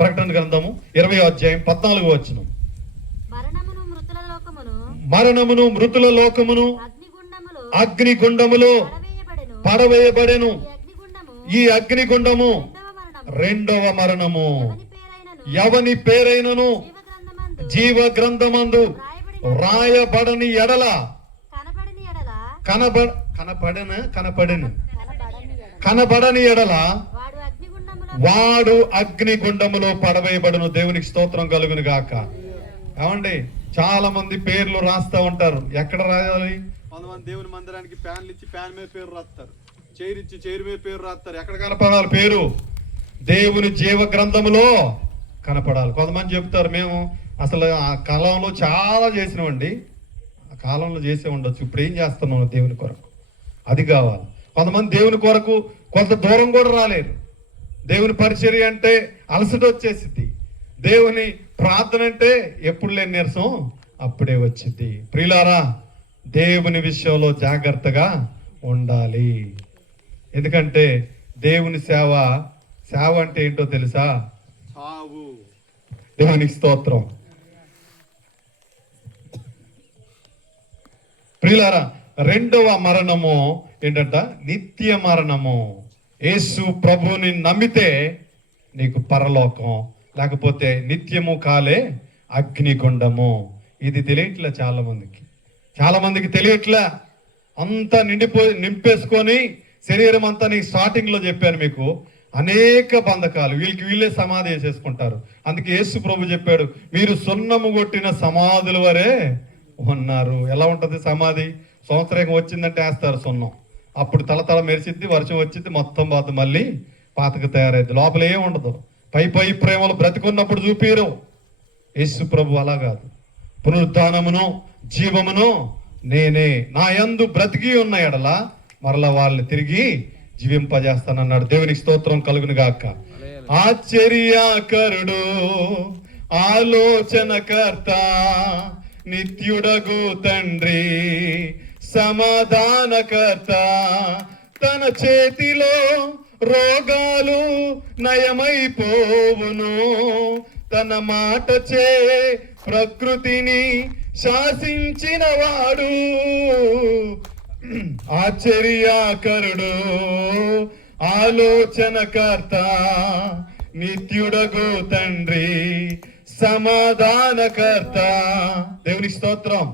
ప్రకటన గ్రంథము 20వ అధ్యాయం 14వ వచనం. మరణమును మృతుల లోకమును అగ్నిగుండములో పడవేయబడెను. ఈ అగ్నిగుండము రెండవ మరణము. ఎవని పేరైనను జీవ గ్రంథమందు జీవ గ్రంథమందు రాయబడని ఎడల కనబడని ఎడల కనబడని ఎడల వాడు అగ్నిగుండములో వాడు అగ్నిగుండములో పడవేయబడును. దేవునికి స్తోత్రం కలుగును గాక. ఏమండి, చాలా మంది పేర్లు రాస్తా ఉంటారు. ఎక్కడ రాయాలి? కొంతమంది దేవుని మందిరానికి ఫ్యాన్లు ఇచ్చి ఫ్యాన్ మీద పేరు రాస్తారు, చైర్ ఇచ్చి చైర్ మీద పేరు రాస్తారు. ఎక్కడ కనపడాలి పేరు? దేవుని జీవ గ్రంథములో కనపడాలి. కొంతమంది చెప్తారు, మేము అసలు ఆ కాలంలో చాలా చేసినామండి. ఆ కాలంలో చేసే ఉండొచ్చు, ఇప్పుడు ఏం చేస్తున్నాం దేవుని కొరకు, అది కావాలి. కొంతమంది దేవుని కొరకు కొంత దూరం కూడా రాలేరు. దేవుని పరిచర్య అంటే అలసట వచ్చేసింది. దేవుని ప్రార్థన అంటే ఎప్పుడు లేని నీరసం అప్పుడే వచ్చింది. ప్రియులారా, దేవుని విషయంలో జాగ్రత్తగా ఉండాలి. ఎందుకంటే దేవుని సేవ అంటే ఏంటో తెలుసా? సావు. దేవునికి స్తోత్రం. ప్రియులారా, రెండవ మరణము ఏంటంట? నిత్య మరణము. యేసు ప్రభువుని నమ్మితే నీకు పరలోకం, లేకపోతే నిత్యము కాలే అగ్నిగుండము. ఇది తెలియట్లే చాలా మందికి తెలియట్లే. అంతా నింపేసుకొని శరీరం అంతా నీకు స్టార్టింగ్ లో చెప్పాను మీకు, అనేక బంధకాలు వీళ్ళే సమాధి చేసేసుకుంటారు. అందుకే యేసు ప్రభు చెప్పాడు, మీరు సున్నము కొట్టిన సమాధుల వరే ఉన్నారు. ఎలా ఉంటది సమాధి? సంవత్సరం వచ్చిందంటే వేస్తారు సున్నం, అప్పుడు తల మెరిసిద్ది, వర్షం వచ్చింది, మొత్తం బాధ మళ్ళీ పాతకు తయారైద్ది. లోపల ఏం ఉండదు. పై ప్రేమలు బ్రతికున్నప్పుడు చూపిరు. యేసు ప్రభు అలా కాదు. పునరుద్ధానమును జీవమును నేనే, నా యందు బ్రతికి ఉన్న ఎడల మరలా వాళ్ళని తిరిగి జీవింపజేస్తానన్నాడు. దేవునికి స్తోత్రం కలుగును గాక. ఆశ్చర్యకరుడు, ఆలోచనకర్త, నిత్యుడగు తండ్రి, సమాధానకర్త, తన చేతిలో రోగాలు నయమైపోవును, తన మాటచే ప్రకృతిని శాసించిన వాడు. ఆశ్చర్యకరుడు, ఆలోచనకర్త, నిత్యుడగు తండ్రి, సమాధానకర్త. దేవుని స్తోత్రం.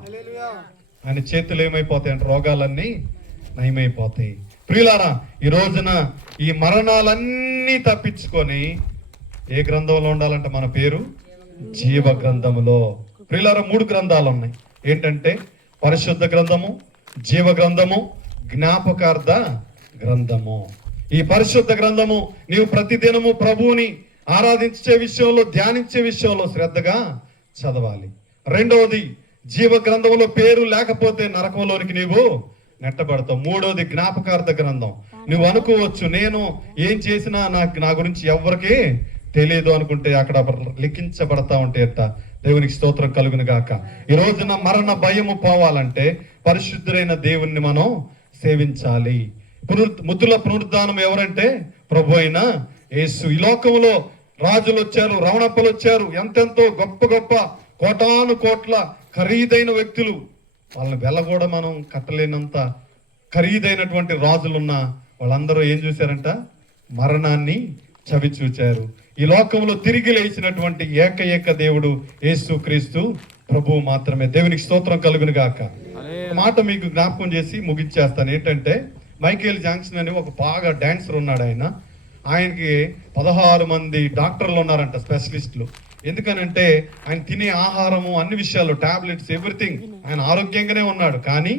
ఆయన చేతులు ఏమైపోతాయి అంటే రోగాలన్నీ నయమైపోతాయి. ప్రియులారా, ఈ రోజున ఈ మరణాలన్నీ తప్పించుకొని ఏ గ్రంథంలో ఉండాలంటే మన పేరు జీవ గ్రంథములో. ప్రియులారా, 3 గ్రంథాలు ఉన్నాయి. ఏంటంటే పరిశుద్ధ గ్రంథము, జీవ గ్రంథము, జ్ఞాపకార్థ గ్రంథము. ఈ పరిశుద్ధ గ్రంథము నీవు ప్రతిదినము ప్రభువుని ఆరాధించే విషయంలో, ధ్యానించే విషయంలో శ్రద్ధగా చదవాలి. రెండవది, జీవ గ్రంథంలో పేరు లేకపోతే నరకంలోనికి నీవు నెట్టబడతావు. మూడోది జ్ఞాపకార్థ గ్రంథం. నువ్వు అనుకోవచ్చు, నేను ఏం చేసినా నా గురించి ఎవరికి తెలియదు అనుకుంటే అక్కడ లిఖించబడతా ఉంటే ఎట్ట. దేవునికి స్తోత్రం కలుగును గాక. ఈ రోజున మరణ భయము పోవాలంటే పరిశుద్ధుడైన దేవుణ్ణి మనం సేవించాలి. ముద్దుల పునరుద్ధానం ఎవరంటే ప్రభు అయిన యేసు. ఈ లోకంలో రాజులు వచ్చారు, రవణప్పలు వచ్చారు, ఎంతెంతో గొప్ప గొప్ప కోటాను కోట్ల ఖరీదైన వ్యక్తులు. వాళ్ళని వెళ్ళ కూడా మనం కట్టలేనంత ఖరీదైనటువంటి రాజులున్న వాళ్ళందరూ ఏం చూశారంట? మరణాన్ని చవి చూచారు. ఈ లోకంలో తిరిగి లేచినటువంటి ఏకైక దేవుడు యేసు క్రీస్తు ప్రభువు మాత్రమే. దేవునికి స్తోత్రం కలుగును గాక. మాట మీకు జ్ఞాపకం చేసి ముగించేస్తాను. ఏంటంటే మైకేల్ జాక్సన్ అని ఒక బాగా డాన్సర్ ఉన్నాడు. ఆయనకి 16 మంది డాక్టర్లు ఉన్నారంట, స్పెషలిస్టులు. ఎందుకనంటే ఆయన తినే ఆహారము, అన్ని విషయాలు, టాబ్లెట్స్, ఎవ్రీథింగ్, ఆయన ఆరోగ్యంగానే ఉన్నాడు. కానీ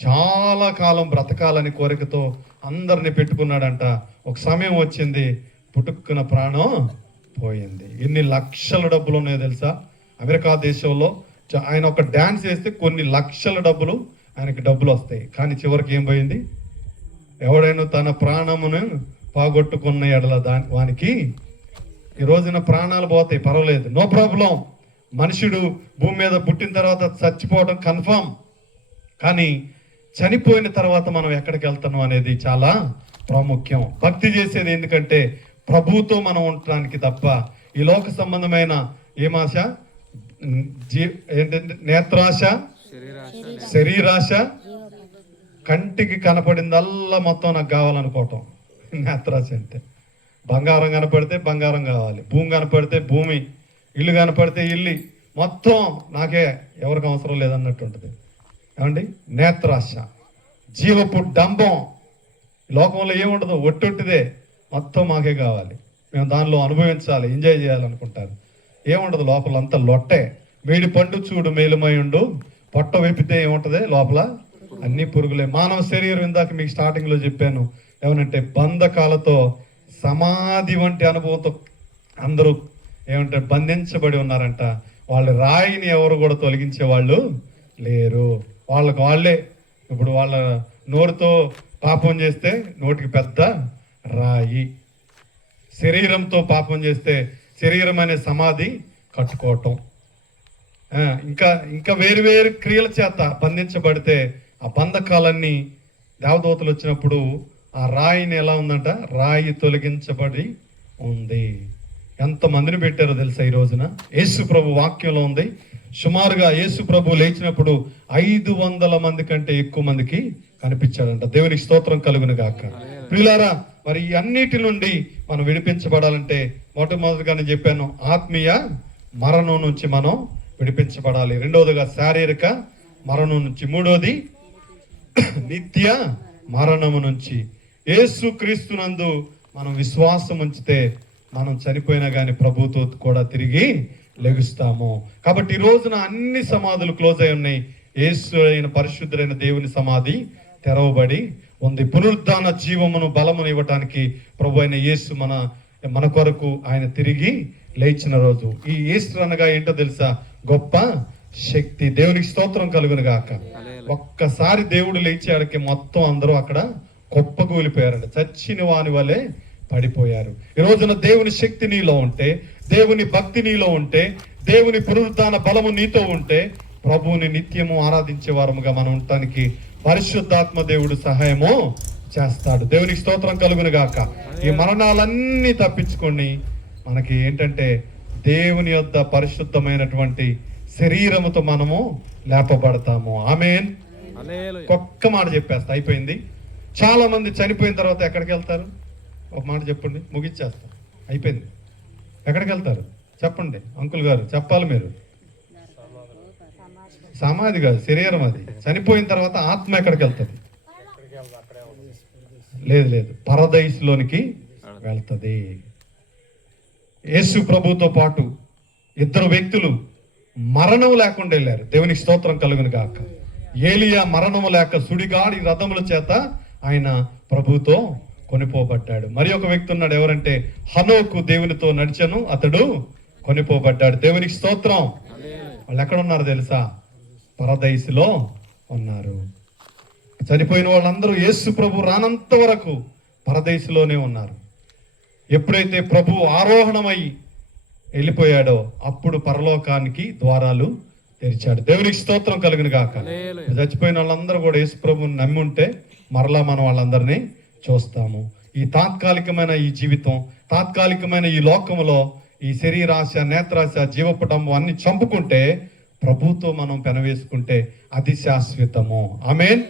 చాలా కాలం బ్రతకాలని కోరికతో అందరిని పెట్టుకున్నాడంట. ఒక సమయం వచ్చింది, పుట్టుక్కున ప్రాణం పోయింది. ఎన్ని లక్షల డబ్బులు ఉన్నాయో తెలుసా? అమెరికా దేశంలో ఆయన ఒక డాన్స్ వేస్తే కొన్ని లక్షల డబ్బులు ఆయనకి డబ్బులు వస్తాయి. కానీ చివరికి ఏం పోయింది? ఎవడైనా తన ప్రాణమును పోగొట్టుకున్న ఎడల వానికి ఈ రోజున ప్రాణాలు పోతాయి, పర్వాలేదు, నో ప్రాబ్లం. మనుషుడు భూమి మీద పుట్టిన తర్వాత చచ్చిపోవడం కన్ఫర్మ్. కానీ చనిపోయిన తర్వాత మనం ఎక్కడికి వెళ్తున్నాం అనేది చాలా ప్రాముఖ్యం. భక్తి చేసేది ఎందుకంటే ప్రభువుతో మనం ఉండటానికి తప్ప ఈ లోక సంబంధమైన ఏమాశ, ఏంటంటే నేత్రాశ, శరీరాశ, కంటికి కనపడిందల్లా మొత్తం నాకు కావాలనుకోవటం నేత్రాశ అంటే. బంగారం కనపడితే బంగారం కావాలి, భూమి కనపడితే భూమి, ఇల్లు కనపడితే ఇల్లు, మొత్తం నాకే, ఎవరికి అవసరం లేదన్నట్టు ఉంటుంది. ఏమండి, నేత్రాశ, జీవపు డంబం, లోకంలో ఏముండదు, ఒట్టొట్టిదే, మొత్తం మాకే కావాలి, మేము దానిలో అనుభవించాలి, ఎంజాయ్ చేయాలనుకుంటారు. ఏముండదు, లోపల అంతా లొట్టే. మేడి పండు చూడు మేలుమయుండు, పొట్ట వేపితే ఏముంటుంది లోపల, అన్ని పురుగులే. మానవ శరీరం, ఇందాక మీకు స్టార్టింగ్లో చెప్పాను ఏమనంటే, బంధకాలతో సమాధి వంటి అనుభవంతో అందరూ ఏమంటే బంధించబడి ఉన్నారంట. వాళ్ళ రాయిని ఎవరు కూడా తొలగించే వాళ్ళు లేరు. వాళ్ళకు వాళ్ళే ఇప్పుడు వాళ్ళ నోరుతో పాపం చేస్తే నోటికి పెద్ద రాయి, శరీరంతో పాపం చేస్తే శరీరం అనే సమాధి కట్టుకోవటం, ఇంకా ఇంకా వేరు వేరు క్రియల చేత బంధించబడితే ఆ బంధకాలన్నీ దేవదూతలు వచ్చినప్పుడు ఆ రాయిని ఎలా ఉందంట, రాయి తొలగించబడి ఉంది. ఎంతమందిని పెట్టారో తెలుసా ఈ రోజున? యేసు ప్రభు వాక్యంలో ఉంది, సుమారుగా యేసు ప్రభు లేచినప్పుడు 500 మంది కంటే ఎక్కువ మందికి కనిపించాడంట. దేవునికి స్తోత్రం కలుగును గాక. ప్రియులారా, మరి ఈ అన్నిటి నుండి మనం విడిపించబడాలంటే మొట్టమొదటిగా నేను చెప్పాను, ఆత్మీయ మరణం నుంచి మనం విడిపించబడాలి. రెండవదిగా శారీరక మరణం నుంచి, మూడోది నిత్య మరణము నుంచి. యేసు క్రీస్తునందు మనం విశ్వాసం ఉంచితే మనం చనిపోయినా కానీ ప్రభుతో కూడా తిరిగి లెగుస్తాము. కాబట్టి ఈ రోజున అన్ని సమాధులు క్లోజ్ అయి ఉన్నాయి. యేసు అయిన పరిశుద్ధుడైన దేవుని సమాధి తెరవబడి ఉంది. పునరుద్ధాన జీవమును బలమును ఇవ్వటానికి ప్రభు అయిన యేసు మన కొరకు ఆయన తిరిగి లేచిన రోజు. ఈ ఈస్టర్ అనగా ఏంటో తెలుసా? గొప్ప శక్తి. దేవునికి స్తోత్రం కలుగును గాక. ఒక్కసారి దేవుడు లేచాడికి మొత్తం అందరూ అక్కడ కుప్పకూలిపోయారంట, చచ్చిన వాని వలె పడిపోయారు. ఈ రోజున దేవుని శక్తి నీలో ఉంటే, దేవుని భక్తి నీలో ఉంటే, దేవుని పునరుద్ధాన బలము నీతో ఉంటే, ప్రభువుని నిత్యము ఆరాధించే వారముగా మనం ఉండటానికి పరిశుద్ధాత్మ దేవుడు సహాయము చేస్తాడు. దేవునికి స్తోత్రం కలుగును గాక. ఈ మరణాలన్నీ తప్పించుకొని మనకి ఏంటంటే దేవుని యొద్ద పరిశుద్ధమైనటువంటి శరీరముతో మనము లేపబడతాము. ఆమేన్. ఒక్క మాట చెప్పేస్తా, అయిపోయింది. చాలా మంది చనిపోయిన తర్వాత ఎక్కడికి వెళ్తారు? ఒక మాట చెప్పండి, ముగిచ్చేస్తాం. అయిపోయింది. ఎక్కడికి వెళ్తారు చెప్పండి, అంకుల్ గారు చెప్పాలి మీరు. సమాధి కాదు, శరీరం. అది చనిపోయిన తర్వాత ఆత్మ ఎక్కడికి వెళ్తుంది? లేదు, పరదైస్లోనికి వెళ్తుంది. యేసు ప్రభుతో పాటు 2 వ్యక్తులు మరణం లేకుండా వెళ్ళారు. దేవునికి స్తోత్రం కలుగును గాక. ఏలియా మరణము లేక సుడిగాడి రథముల చేత ఆయన ప్రభుతో కొనిపోబడ్డాడు. మరి ఒక వ్యక్తి ఉన్నాడు, ఎవరంటే హనోకు దేవునితో నడిచెను, అతడు కొనిపోబడ్డాడు. దేవునికి స్తోత్రం. వాళ్ళు ఎక్కడ ఉన్నారు తెలుసా? పరదైసులో ఉన్నారు. చనిపోయిన వాళ్ళందరూ యేసు ప్రభు రానంత వరకు పరదైసులోనే ఉన్నారు. ఎప్పుడైతే ప్రభు ఆరోహణమై వెళ్ళిపోయాడో అప్పుడు పరలోకానికి ద్వారాలు తెరిచాడు. దేవునికి స్తోత్రం కలుగును గాక. చచ్చిపోయిన వాళ్ళందరూ కూడా యేసు ప్రభువుని నమ్మి ఉంటే మరలా మనం వాళ్ళందరినీ చూస్తాము. ఈ తాత్కాలికమైన ఈ జీవితం, తాత్కాలికమైన ఈ లోకములో ఈ శరీరాశ, నేత్రాశ, జీవపటము అన్ని చంపుకుంటే, ప్రభుతో మనం పెనవేసుకుంటే అది శాశ్వతము. ఆమేన్.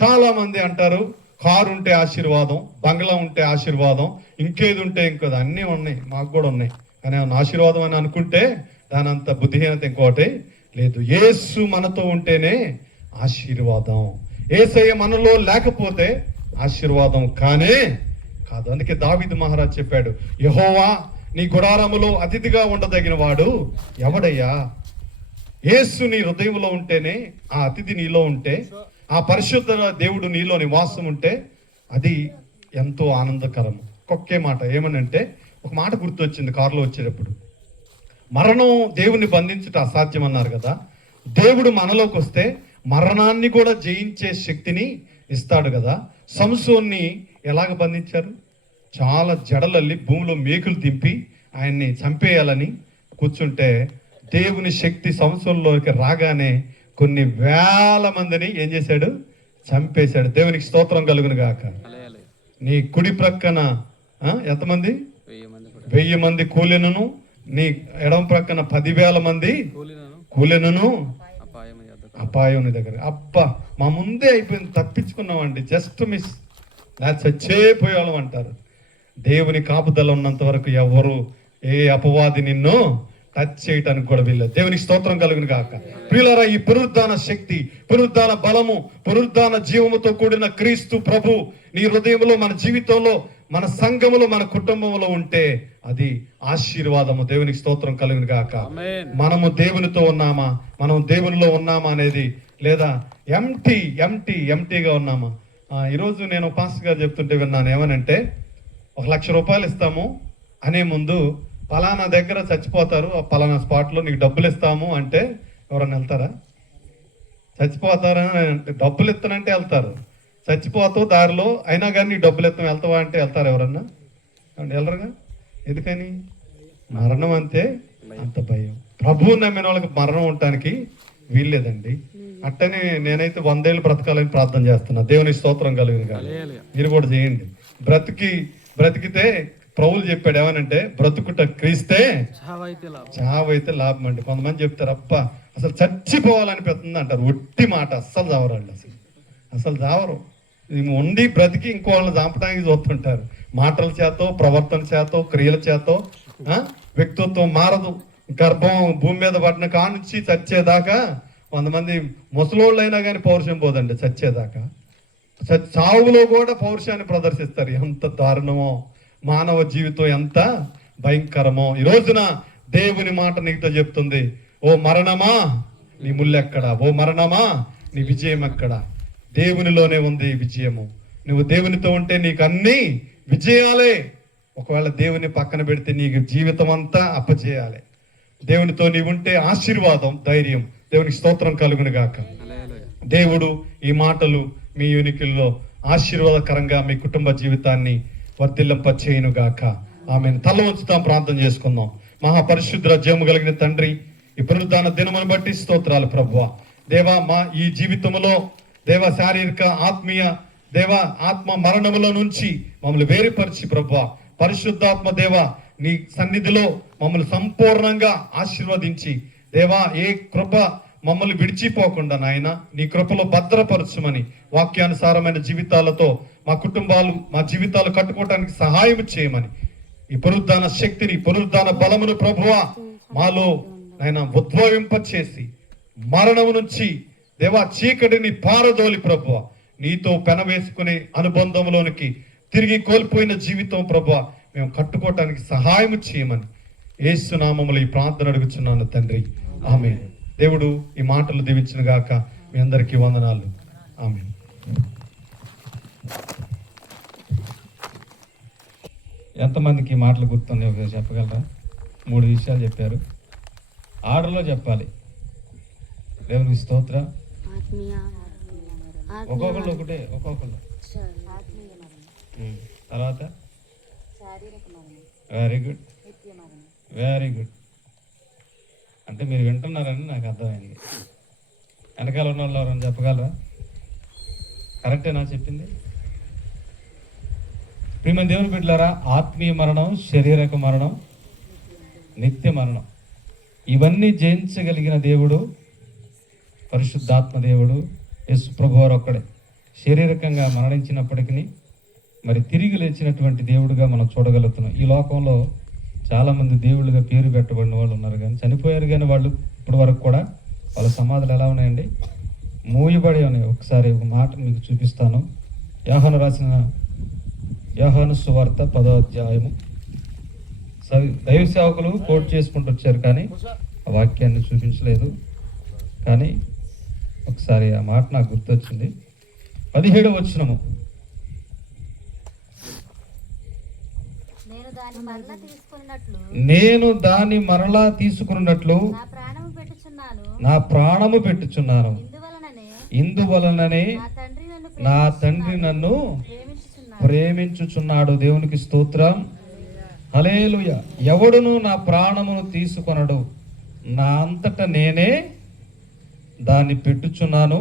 చాలా మంది అంటారు, కారు ఉంటే ఆశీర్వాదం, బంగ్లా ఉంటే ఆశీర్వాదం, ఇంకేది ఉంటే ఇంకోది. అన్నీ ఉన్నాయి, మాకు కూడా ఉన్నాయి. కానీ ఆశీర్వాదం అని అనుకుంటే దాని అంత బుద్ధిహీనత ఇంకోటి లేదు. యేసు మనతో ఉంటేనే ఆశీర్వాదం. యేసయ్య మనలో లేకపోతే ఆశీర్వాదం కానే కాదు. అందుకే దావీదు మహారాజ్ చెప్పాడు, యెహోవా నీ గుడారములో అతిథిగా ఉండదగిన వాడు ఎవడయ్యా? యేసు నీ హృదయంలో ఉంటేనే, ఆ అతిథి నీలో ఉంటే, ఆ పరిశుద్ధ దేవుడు నీలో నివాసం ఉంటే అది ఎంతో ఆనందకరం. ఒకే మాట ఏమనంటే, ఒక మాట గుర్తొచ్చింది కారులో వచ్చేటప్పుడు. మరణం దేవుని బంధించుట అసాధ్యం అన్నారు కదా. దేవుడు మనలోకి వస్తే మరణాన్ని కూడా జయించే శక్తిని ఇస్తాడు కదా. సంసోన్ని ఎలాగ బంధించారు? చాలా జడలల్లి భూమిలో మేకులు దింపి ఆయన్ని చంపేయాలని కూర్చుంటే, దేవుని శక్తి సంసోన్లోకి రాగానే కొన్ని వేల మందిని ఏం చేశాడు? చంపేశాడు. దేవునికి స్తోత్రం కలుగును గాక. నీ కుడి ప్రక్కన ఎంతమంది? 1000 మంది కూలెనును, నీ ఎడమ ప్రక్కన 10,000 మంది కూలెనును, అపాయం నీ దగ్గర. అబ్బా, మా ముందే అయిపోయింది, తప్పించుకున్నామండి, జస్ట్ మిస్, చచ్చేపోయేవాళ్ళం అంటారు. దేవుని కాపుదల ఉన్నంత వరకు ఎవరు ఏ అపవాది నిన్ను టచ్ చేయటానికి కూడా వీల్లేదు. దేవునికి స్తోత్రం కలుగును గాక. ప్రియులారా, ఈ పునరుద్ధాన శక్తి, పునరుద్ధాన బలము, పునరుద్ధాన జీవముతో కూడిన క్రీస్తు ప్రభు నీ హృదయంలో, మన జీవితంలో, మన సంఘములో, మన కుటుంబంలో ఉంటే అది ఆశీర్వాదము. దేవునికి స్తోత్రం కలుగును గాక. మనము దేవునితో ఉన్నామా, మనం దేవునిలో ఉన్నామా అనేది, లేదా ఎంటీగా ఉన్నామా? ఈరోజు నేను పాస్టర్ గారు చెప్తుంటే విన్నాను. ఏమనంటే 1,00,000 రూపాయలు ఇస్తాము అనే ముందు పలానా దగ్గర చచ్చిపోతారు, ఆ పలానా స్పాట్లో నీకు డబ్బులు ఇస్తాము అంటే ఎవరన్నా వెళ్తారా? చచ్చిపోతారని డబ్బులు ఇస్తానంటే వెళ్తారు. చచ్చిపోతావు దారిలో, అయినా కానీ నీకు డబ్బులు ఇస్తాం వెళ్తావా అంటే వెళ్తారు ఎవరన్నా? వెళ్ళరుగా. ఎందుకని? మరణం అంతే, అంత భయం. ప్రభువు నమ్మిన వాళ్ళకి మరణం ఉండటానికి వీల్లేదండి. అట్టనే నేనైతే 100 ఏళ్ళు బ్రతకాలని ప్రార్థన చేస్తున్నా. దేవుని స్తోత్రం కలిగింది కాదు, మీరు కూడా చేయండి. బ్రతికితే ప్రభువు చెప్పాడు ఏమనంటే, బ్రతుకుట క్రీస్తే చావైతే లాభం అండి. కొంతమంది చెప్తారు, అబ్బా అసలు చచ్చిపోవాలనిపిస్తుంది అంటారు. ఒట్టి మాట. అస్సలు చావరండి, అసలు చావరు. ఉండి బ్రతికి ఇంకో వాళ్ళని చంపడానికి చూస్తుంటారు. మాటల చేతో, ప్రవర్తన చేతో, క్రియల చేతో వ్యక్తిత్వం మారదు. గర్భం భూమి మీద పడిన కానుంచి చచ్చేదాకా కొంతమంది ముసలోళ్ళు అయినా కానీ పౌరుషం పోదండి. చచ్చేదాకా చావులో కూడా పౌరుషాన్ని ప్రదర్శిస్తారు. ఎంత దారుణమో, మానవ జీవితం ఎంత భయంకరమో. ఈ రోజున దేవుని మాట నీతో చెప్తుంది, ఓ మరణమా నీ ముల్లెక్కడా, ఓ మరణమా నీ విజయం ఎక్కడా? దేవునిలోనే ఉంది విజయము. నువ్వు దేవునితో ఉంటే నీకు అన్ని విజయాలే. ఒకవేళ దేవుని పక్కన పెడితే నీకు జీవితం అంతా అప్పచేయాలి. దేవునితో నీవు ఉంటే ఆశీర్వాదం, ధైర్యం. దేవునికి స్తోత్రం కలుగును గాక. దేవుడు ఈ మాటలు మీ యూనికిల్లో ఆశీర్వాదకరంగా మీ కుటుంబ జీవితాన్ని వర్ధిల్లింపచేయును గాక. ఆమెను. తల వంచుతాం, ప్రార్థన చేసుకుందాం. మహాపరిశుద్ధ జీవము కలిగిన తండ్రి, ఈ పునరుద్ధాన దినమును బట్టి స్తోత్రాలు ప్రభువా. దేవా, మా ఈ జీవితంలో దేవ శారీరక, ఆత్మీయ, దేవ ఆత్మ మరణముల నుంచి మమ్మల్ని వేరుపరిచి ప్రభువా, పరిశుద్ధాత్మ దేవ నీ సన్నిధిలో మమ్మల్ని సంపూర్ణంగా ఆశీర్వదించి దేవా, ఏ కృప మమ్మల్ని విడిచిపోకుండా నాయన నీ కృపలో భద్రపరచుమని, వాక్యానుసారమైన జీవితాలతో మా కుటుంబాలు, మా జీవితాలు కట్టుకోవడానికి సహాయం చేయమని, ఈ పునరుద్ధాన శక్తిని, పునరుద్ధాన బలమును ప్రభువా మాలో నాయన ఉద్భవింపచేసి, మరణము నుంచి దేవా చీకటిని పారదోలి ప్రభువా నీతో పెనవేసుకునే అనుబంధంలోనికి తిరిగి కోల్పోయిన జీవితం ప్రభువా మేము కట్టుకోవటానికి సహాయం చేయమని యేసు నామములో ఈ ప్రార్థన అడుగుచున్నాను తండ్రి. ఆమేన్. దేవుడు ఈ మాటలు దీవించును గాక. మీ అందరికీ వందనాలు. ఆమేన్. ఎంతమందికి ఈ మాటలు గుర్తుంది? ఒకసారి చెప్పగలరా? 3 విషయాలు చెప్పారు. ఆర్డర్లో చెప్పాలి. దేవునికి స్తోత్ర. ఒక్కొక్కళ్ళు ఒకటే, ఒక్కొక్కళ్ళు. తర్వాత వెరీ గుడ్, వెరీ గుడ్. అంటే మీరు వింటున్నారని నాకు అర్థమైంది. వెనకాల ఉన్న వాళ్ళు ఎవరని చెప్పగలరా? కరెక్టేనా చెప్పింది? ప్రియమైన దేవుని బిడ్డలారా, ఆత్మీయ మరణం, శారీరక మరణం, నిత్య మరణం, ఇవన్నీ జయించగలిగిన దేవుడు పరిశుద్ధాత్మ దేవుడు యేసు ప్రభువారు ఒక్కడే. శారీరకంగా మరణించినప్పటికీ మరి తిరిగి లేచినటువంటి దేవుడుగా మనం చూడగలుగుతున్నాం. ఈ లోకంలో చాలామంది దేవుళ్ళుగా పేరు పెట్టబడిన వాళ్ళు ఉన్నారు, కానీ చనిపోయారు. కానీ వాళ్ళు ఇప్పటి వరకు కూడా వాళ్ళ సమాధులు ఎలా ఉన్నాయండి? మూయబడి ఉన్నాయి. ఒకసారి ఒక మాట మీకు చూపిస్తాను. యోహాను రాసిన యోహాను సువార్త 10వ అధ్యాయము. దైవ సేవకులు కోట్ చేసుకుంటూ వచ్చారు, కానీ ఆ వాక్యాన్ని చూపించలేదు. కానీ ఒకసారి ఆ మాట నాకు గుర్తొచ్చింది. 17వ వచనము. నేను దాని మరలా తీసుకున్నట్లు నా ప్రాణము పెట్టుచున్నాను. ఇందువలననే నా తండ్రి నన్ను ప్రేమించుచున్నాడు. దేవునికి స్తోత్రం. హల్లెలూయా. ఎవడును నా ప్రాణమును తీసుకొనడు, నా అంతట నేనే దాన్ని పెట్టుచున్నాను.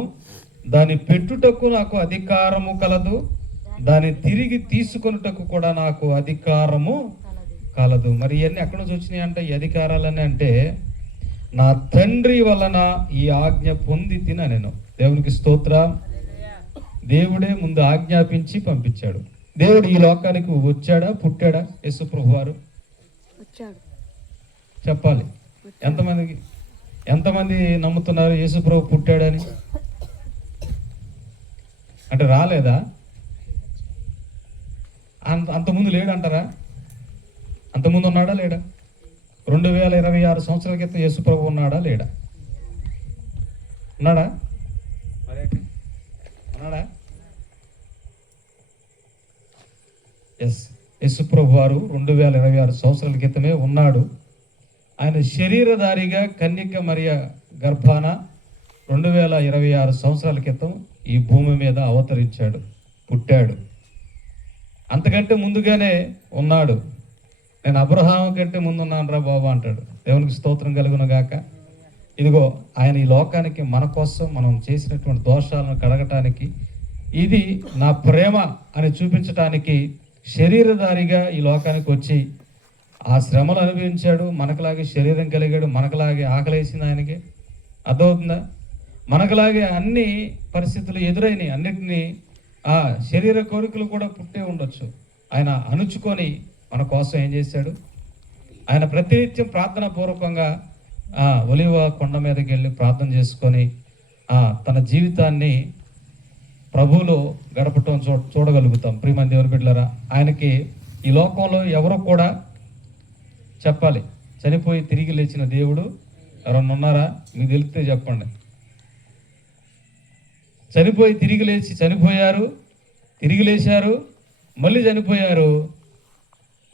దాన్ని పెట్టుటకు నాకు అధికారము కలదు, దాన్ని తిరిగి తీసుకొనుటకు కూడా నాకు అధికారము కలదు. మరి ఇవన్నీ ఎక్కడి నుంచి వచ్చినాయి అంటే, ఈ అధికారాలని అంటే నా తండ్రి వలన ఈ ఆజ్ఞ పొంది తిన నేను. దేవునికి స్తోత్రం. దేవుడే ముందు ఆజ్ఞాపించి పంపించాడు. దేవుడు ఈ లోకానికి వచ్చాడా పుట్టాడా? యేసు ప్రభువారు చెప్పాలి. ఎంతమంది నమ్ముతున్నారు యేసు ప్రభు పుట్టాడని? అంటే రాలేదా? అంతకుముందు లేడంటారా? అంతకుముందు ఉన్నాడా లేడా? 2026 సంవత్సరాల క్రితం యేసు ప్రభు ఉన్నాడా లేడా? ఉన్నాడా? ఉన్నాడా? ఎస్, యేసు ప్రభు వారు 2026 సంవత్సరాల క్రితమే ఉన్నాడు. ఆయన శరీరధారిగా కన్యక మరియ గర్భాన 2026 సంవత్సరాల క్రితం ఈ భూమి మీద అవతరించాడు, పుట్టాడు. అంతకంటే ముందుగానే ఉన్నాడు. నేను అబ్రహాం కంటే ముందున్నాను రా బాబా అంటాడు. దేవునికి స్తోత్రం కలుగును గాక. ఇదిగో ఆయన ఈ లోకానికి మన కోసం మనం చేసినటువంటి దోషాలను కడగటానికి, ఇది నా ప్రేమ అని చూపించటానికి శరీరధారిగా ఈ లోకానికి వచ్చి ఆ శ్రమలు అనుభవించాడు. మనకులాగే శరీరం కలిగాడు, మనకులాగే ఆకలేసింది ఆయనకి. అర్థమవుతుందా? మనకులాగే అన్ని పరిస్థితులు ఎదురైనవి. అన్నిటినీ ఆ శరీర కోరికలు కూడా పుట్టే ఉండొచ్చు. ఆయన అణుచుకొని మన కోసం ఏం చేశాడు? ఆయన ప్రతినిత్యం ప్రార్థనా పూర్వకంగా ఒలివ కొండ మీదకి వెళ్ళి ప్రార్థన చేసుకొని తన జీవితాన్ని ప్రభువులో గడపటం చూడగలుగుతాం. ప్రియమైన దేవుని బిడ్డలారా, ఆయనకి ఈ లోకంలో ఎవరు కూడా చెప్పాలి చనిపోయి తిరిగి లేచిన దేవుడు ఎవరన్నా ఉన్నారా? మీకు తెలిస్తే చెప్పండి. చనిపోయి తిరిగి లేచి చనిపోయారు, తిరిగి లేచారు, మళ్ళీ చనిపోయారు.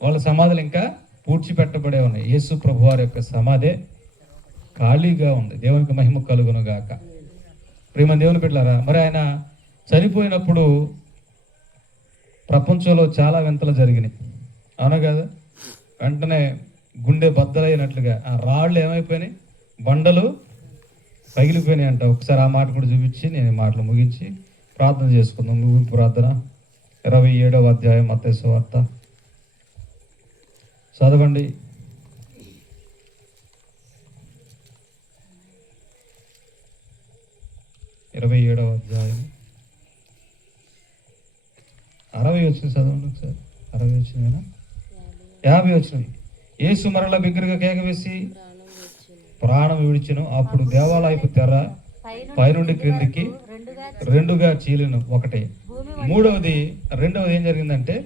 వాళ్ళ సమాధులు ఇంకా పూడ్చిపెట్టబడే ఉన్నాయి. యేసు ప్రభు వారి యొక్క సమాధే ఖాళీగా ఉంది. దేవునికి మహిమ కలుగును గాక. ప్రేమ దేవుని బిడ్డలారా, మరి ఆయన చనిపోయినప్పుడు ప్రపంచంలో చాలా వింతలు జరిగినాయి, అవునా కదా? వెంటనే గుండె బద్దలైనట్లుగా ఆ రాళ్ళు ఏమైపోయినాయి? బండలు పగిలిపోయినాయి అంట. ఒకసారి ఆ మాట కూడా చూపించి నేను ఈ మాటలు ముగించి ప్రార్థన చేసుకుందాం. ముగింపు ప్రార్థన 27వ అధ్యాయం మత్తయి సువార్త చదవండి. 27వ అధ్యాయం 60 వచ్చిన చదవండి ఒకసారి. 60 వచ్చిన 50 వచ్చినవి. యేసు మరల బిగ్గరగా కేక వేసి ప్రాణం విడిచెను. అప్పుడు దేవాలయపు తెర పైనుండి క్రిందికి రెండుగా చీలిను. ఒకటి. రెండవది ఏం జరిగిందంటే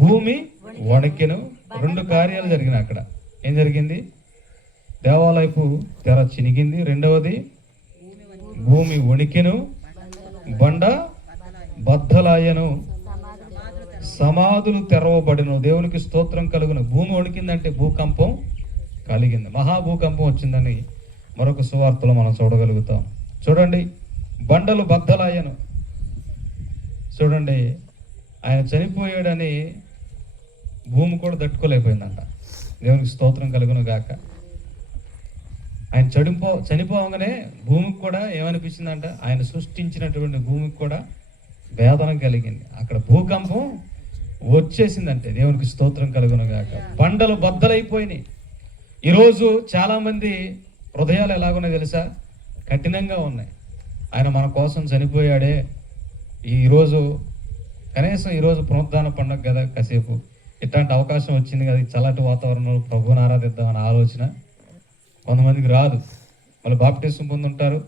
భూమి వణికెను. 2 కార్యాలు జరిగినాయి అక్కడ. ఏం జరిగింది? దేవాలయపు తెర చినిగింది. రెండవది భూమి వణికెను, బండ బద్దలాయను, సమాధులు తెరవబడిను. దేవునికి స్తోత్రం కలుగును. భూమి వణికిందంటే భూకంపం కలిగింది, మహాభూకంపం వచ్చిందని మరొక సువార్తలో మనం చూడగలుగుతాం. చూడండి, బండలు బద్దలాయను. చూడండి, ఆయన చనిపోయాడని భూమి కూడా తట్టుకోలేకపోయిందంట. దేవునికి స్తోత్రం కలుగును గాక. ఆయన చనిపోగానే భూమికి కూడా ఏమనిపించిందంట? ఆయన సృష్టించినటువంటి భూమికి కూడా వేదన కలిగింది. అక్కడ భూకంపం వచ్చేసిందంటే దేవునికి స్తోత్రం కలుగును గాక. బండలు బద్దలైపోయినాయి. ఈరోజు చాలామంది హృదయాలు ఎలాగున్నాయి తెలుసా? కఠినంగా ఉన్నాయి. ఆయన మన కోసం చనిపోయాడే. ఈరోజు కనీసం ఈరోజు పునరుద్ధాన పండుగ కదా, కాసేపు ఇట్లాంటి అవకాశం వచ్చింది కదా, చల్లటి వాతావరణంలో ప్రభువుని ఆరాధిద్దామని ఆలోచన కొంతమందికి రాదు. వాళ్ళు బాప్టిజం పొందుంటారు,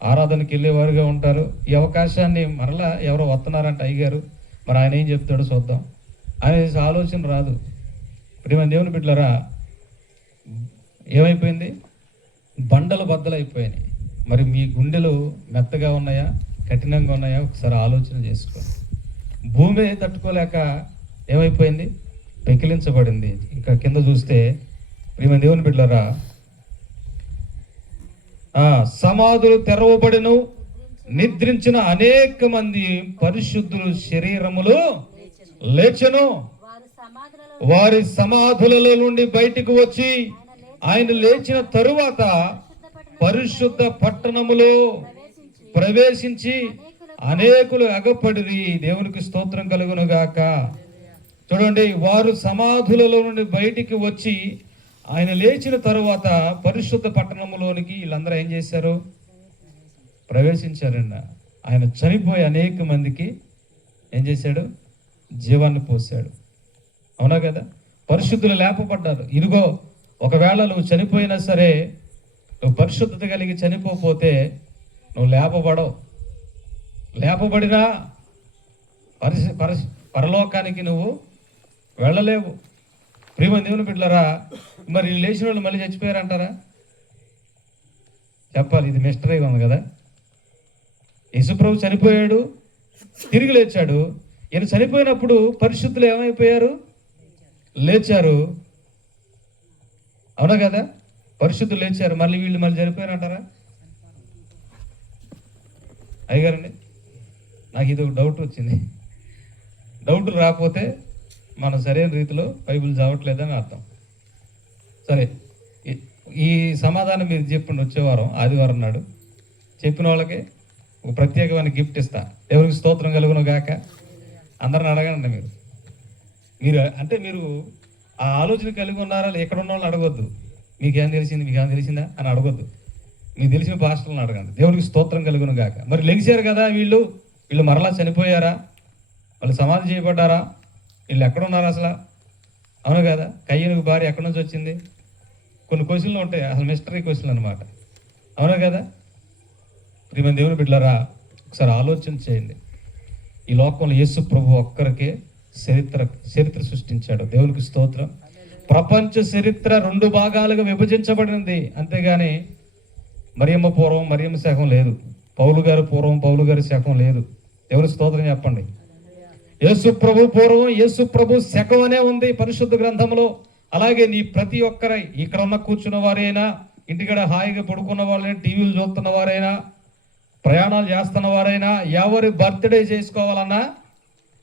ఆరాధనకి వెళ్ళేవారుగా ఉంటారు. ఈ అవకాశాన్ని మరలా ఎవరో వస్తున్నారంటే అయ్యగారు, మరి ఆయన ఏం చెప్తాడో చూద్దాం అనే ఆలోచన రాదు. ప్రియమైన దేవుని బిడ్డలారా, ఏమైపోయింది? బండలు బద్దలైపోయినాయి. మరి మీ గుండెలు మెత్తగా ఉన్నాయా, కఠినంగా ఉన్నాయా? ఒకసారి ఆలోచన చేసుకోండి. భూమి తట్టుకోలేక ఏమైపోయింది? పెకిలించబడింది. ఇంకా కింద చూస్తే ప్రియమైన దేవుని బిడ్డలారా, సమాధులు తెరవబడిను, నిద్రించిన అనేక మంది పరిశుద్ధులు శరీరములు లేచెను. వారి సమాధులలో నుండి బయటికి వచ్చి ఆయన లేచిన తరువాత పరిశుద్ధ పట్టణములో ప్రవేశించి అనేకులు అగపడిరి. దేవునికి స్తోత్రం కలుగును గాక. చూడండి, వారు సమాధులలో నుండి బయటికి వచ్చి ఆయన లేచిన తరువాత పరిశుద్ధ పట్టణములోనికి వీళ్ళందరూ ఏం చేశారు? ప్రవేశించారండి. ఆయన చనిపోయి అనేక మందికి ఏం చేశాడు? జీవాన్ని పోసాడు. అవునా కదా? పరిశుద్ధులు లేపబడ్డారు. ఇదిగో ఒకవేళ నువ్వు చనిపోయినా సరే, నువ్వు పరిశుద్ధత కలిగి చనిపోతే నువ్వు లేపబడవు. లేపబడినా పరలోకానికి నువ్వు వెళ్ళలేవు. ప్రియమైన దేవుని బిడ్డలారా, మరి లేచిన వాళ్ళు మళ్ళీ చచ్చిపోయారంటారా? చెప్పాలి, ఇది మిస్టరీగా ఉంది కదా. యేసుప్రభు చనిపోయాడు, తిరిగి లేచాడు. ఈయన చనిపోయినప్పుడు పరిశుద్ధులు ఏమైపోయారు? లేచారు. అవునా కదా? పరిశుద్ధులు లేచారు. మళ్ళీ వీళ్ళు మళ్ళీ చనిపోయారంటారా? అయ్యగారండి, నాకు ఇది ఒక డౌట్ వచ్చింది. డౌట్లు రాకపోతే మనం సరైన రీతిలో బైబిల్ చదవట్లేదని అర్థం. సరే, ఈ సమాధానం మీరు చెప్పండి. వచ్చేవారం ఆదివారం నాడు చెప్పిన వాళ్ళకి ఒక ప్రత్యేకమైన గిఫ్ట్ ఇస్తా. ఎవరికి స్తోత్రం కలుగును గాక. అందరిని అడగండి. మీరు అంటే మీరు ఆ ఆలోచన కలిగి ఉన్నారా? ఎక్కడ ఉన్న వాళ్ళని అడగొద్దు. మీకేం తెలిసిందా అని అడగొద్దు. మీకు తెలిసిన పాస్టర్లను అడగండి. దేవుడికి స్తోత్రం కలుగును గాక. మరి లెగిశారు కదా వీళ్ళు మరలా చనిపోయారా? వాళ్ళు సమాధి చేయబడ్డారా? వీళ్ళు ఎక్కడున్నారు అసలు? అవును కదా? కయ్యనుకు భార్య ఎక్కడి నుంచి వచ్చింది? కొన్ని క్వశ్చన్లు ఉంటాయి, అసలు మిస్టరీ క్వశ్చన్లు అనమాట. అవునా కదా? ప్రియమైన దేవుని బిడ్డలారా, ఒకసారి ఆలోచన చేయండి. ఈ లోకంలో యేసు ప్రభు ఒక్కరికే చరిత్ర సృష్టించాడు. దేవునికి స్తోత్రం. ప్రపంచ చరిత్ర 2 భాగాలుగా విభజించబడినది. అంతేగాని మరియమ్మ పూర్వం మరియమ్మ శకం లేదు, పౌలు గారి పూర్వం పౌలు గారి శకం లేదు. ఎవరి స్తోత్రం చెప్పండి. యేసు ప్రభు పూర్వం యేసు ప్రభు శకం అనే ఉంది పరిశుద్ధ గ్రంథంలో. అలాగే నీ ప్రతి ఒక్కరై, ఇక్కడ ఉన్న కూర్చున్న వారైనా, ఇంటికాడ హాయిగా పడుకున్న వాళ్ళైనా, టీవీలు చూస్తున్న వారైనా, ప్రయాణాలు చేస్తున్న వారైనా, ఎవరి బర్త్డే చేసుకోవాలన్నా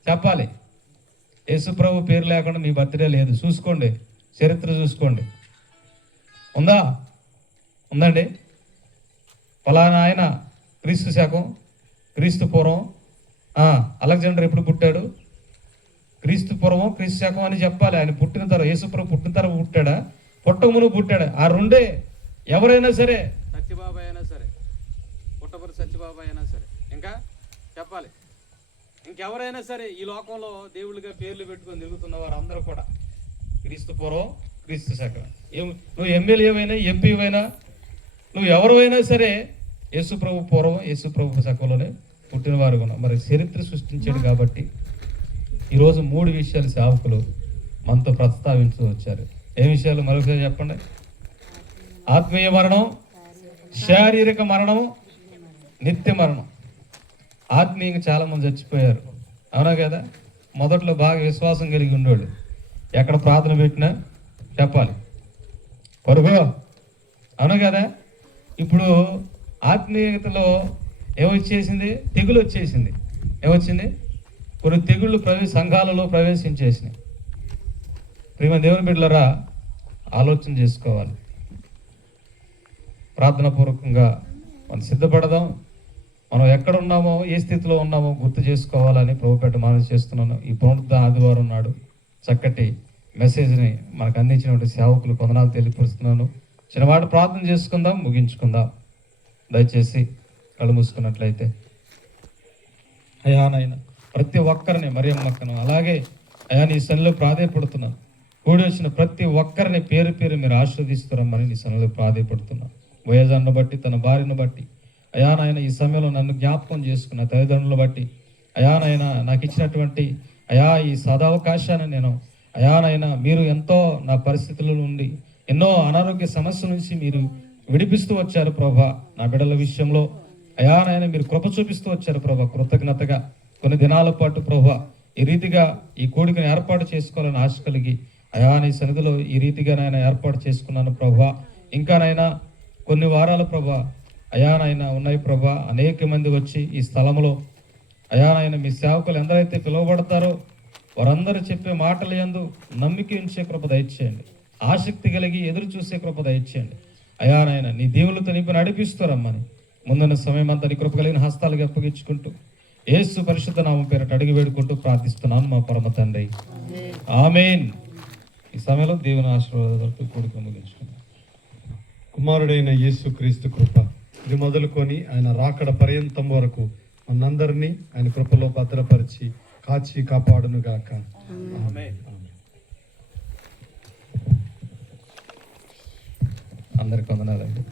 చెప్పాలి, యేసు ప్రభు పేరు లేకుండా మీ బర్త్డే లేదు. చూసుకోండి, చరిత్ర చూసుకోండి. ఉందండి. ఫలానా ఆయన క్రీస్తు శకం, క్రీస్తు పూర్వం, అలెగ్జాండర్ ఎప్పుడు పుట్టాడు? క్రీస్తు పూర్వం క్రీస్తు శకం అని చెప్పాలి. ఆయన పుట్టిన తర్వాత, యేసుప్రభు పుట్టిన తర్వాత పుట్టాడా, పుట్టక మునుపు పుట్టాడా? ఆ రెండే. ఎవరైనా సరే, సత్యబాబాయ్ అయినా సరే, పుట్టపూరి సత్యబాబాయ్ అయినా సరే, ఇంకా చెప్పాలి, ఇంకెవరైనా సరే ఈ లోకంలో దేవుళ్ళుగా పేర్లు పెట్టుకొని తిరుగుతున్న వారు అందరూ కూడా క్రీస్తు పూర్వం క్రీస్తు శకం. నువ్వు ఎమ్మెల్యేవైనా, ఎంపీవైనా, నువ్వు ఎవరైనా సరే యేసు ప్రభు పూర్వం యేసు ప్రభు శకంలోనే పుట్టినవారు కూడా. మరి చరిత్ర సృష్టించాడు కాబట్టి ఈరోజు 3 విషయాలు సేవకులు మనతో ప్రస్తావించు వచ్చారు. ఏ విషయాలు మరొకసారి చెప్పండి. ఆత్మీయ మరణం, శారీరక మరణం, నిత్య మరణం. ఆత్మీయంగా చాలా మంది చచ్చిపోయారు. అవునా కదా? మొదట్లో బాగా విశ్వాసం కలిగి ఉండేవాళ్ళు. ఎక్కడ ప్రార్థన పెట్టినా చెప్పాలి, పరుగు. అవునా కదా? ఇప్పుడు ఆత్మీయతలో ఏమొచ్చేసింది? తెగులు వచ్చేసింది. ఏమొచ్చింది? కొన్ని తెగుళ్ళు సంఘాలలో ప్రవేశించేసినాయి. ప్రేమ దేవుని బిడ్డలారా, ఆలోచన చేసుకోవాలి. ప్రార్థనాపూర్వకంగా మనం సిద్ధపడదాం. మనం ఎక్కడ ఉన్నామో, ఏ స్థితిలో ఉన్నామో గుర్తు చేసుకోవాలని ప్రభుపేట మనవి చేస్తున్నాను. ఈ పునరుద్ధ ఆదివారం నాడు చక్కటి మెసేజ్ని మనకు అందించినటువంటి సేవకులు వందనాలు తెలియపరుస్తున్నాను. చిన్నవాడు ప్రార్థన చేసుకుందాం, ముగించుకుందాం. దయచేసి కళ్ళు మూసుకున్నట్లయితే. అయ్యా నాయన, ప్రతి ఒక్కరిని, మరియమ్మక్కను అలాగే అయ్యా నీ సన్నిధిలో ప్రాధేయపడుతున్నాను. కూడి వచ్చిన ప్రతి ఒక్కరిని పేరు పేరు మీరు ఆశీర్వదిస్తున్నారని నీ సన్నిధిలో ప్రాధేయపడుతున్నాను. వయోజాన్ని బట్టి, తన భార్యను బట్టి అయ్యా నాయన ఈ సమయంలో నన్ను జ్ఞాపకం చేసుకున్న తల్లిదండ్రులను బట్టి అయ్యా నాయన నాకు ఇచ్చినటువంటి అయా ఈ సదావకాశాన్ని నేను అయా నాయన మీరు ఎంతో నా పరిస్థితుల నుండి ఎన్నో అనారోగ్య సమస్యల నుంచి మీరు విడిపిస్తూ వచ్చారు ప్రభా. నా బిడ్డల విషయంలో అయా నాయన మీరు కృప చూపిస్తూ వచ్చారు ప్రభా. కృతజ్ఞతగా కొన్ని దినాల పాటు ప్రభా ఈ రీతిగా ఈ కోడికను ఏర్పాటు చేసుకోవాలని ఆశ కలిగి అయా నీ సన్నిధిలో ఈ రీతిగా నాయన ఏర్పాటు చేసుకున్నాను ప్రభా. ఇంకానైనా కొన్ని వారాల ప్రభా అయానైనా ఉన్నాయి ప్రభా. అనేక మంది వచ్చి ఈ స్థలంలో అయానైనా మీ సేవకులు ఎందరైతే పిలువబడతారో వారందరూ చెప్పే మాటల యందు నమ్మిక ఉంచే కృప దయచేయండి. ఆసక్తి కలిగి ఎదురు చూసే కృప దయచేయండి. అయానైనా నీ దేవులతో నింపి నడిపిస్తారమ్మని ముందున్న సమయం అంతా నీ కృప కలిగిన హస్తాలకు అప్పగించుకుంటూ యేసు పరిశుద్ధ నామం పేరట అడిగి వేడుకుంటూ ప్రార్థిస్తున్నాను మా పరమ తండ్రి, ఆమేన్. ఈ సమయంలో దేవుని ఆశీర్వాదాలతో కూడిక ముగించుకున్నాను. కుమారుడైన యేసు క్రీస్తు కృప ఇది మొదలుకొని ఆయన రాకడ పర్యంతం వరకు మనందరినీ ఆయన కృపలో భద్రపరిచి కాచి కాపాడును గాక. అందరికి వందనాలండి.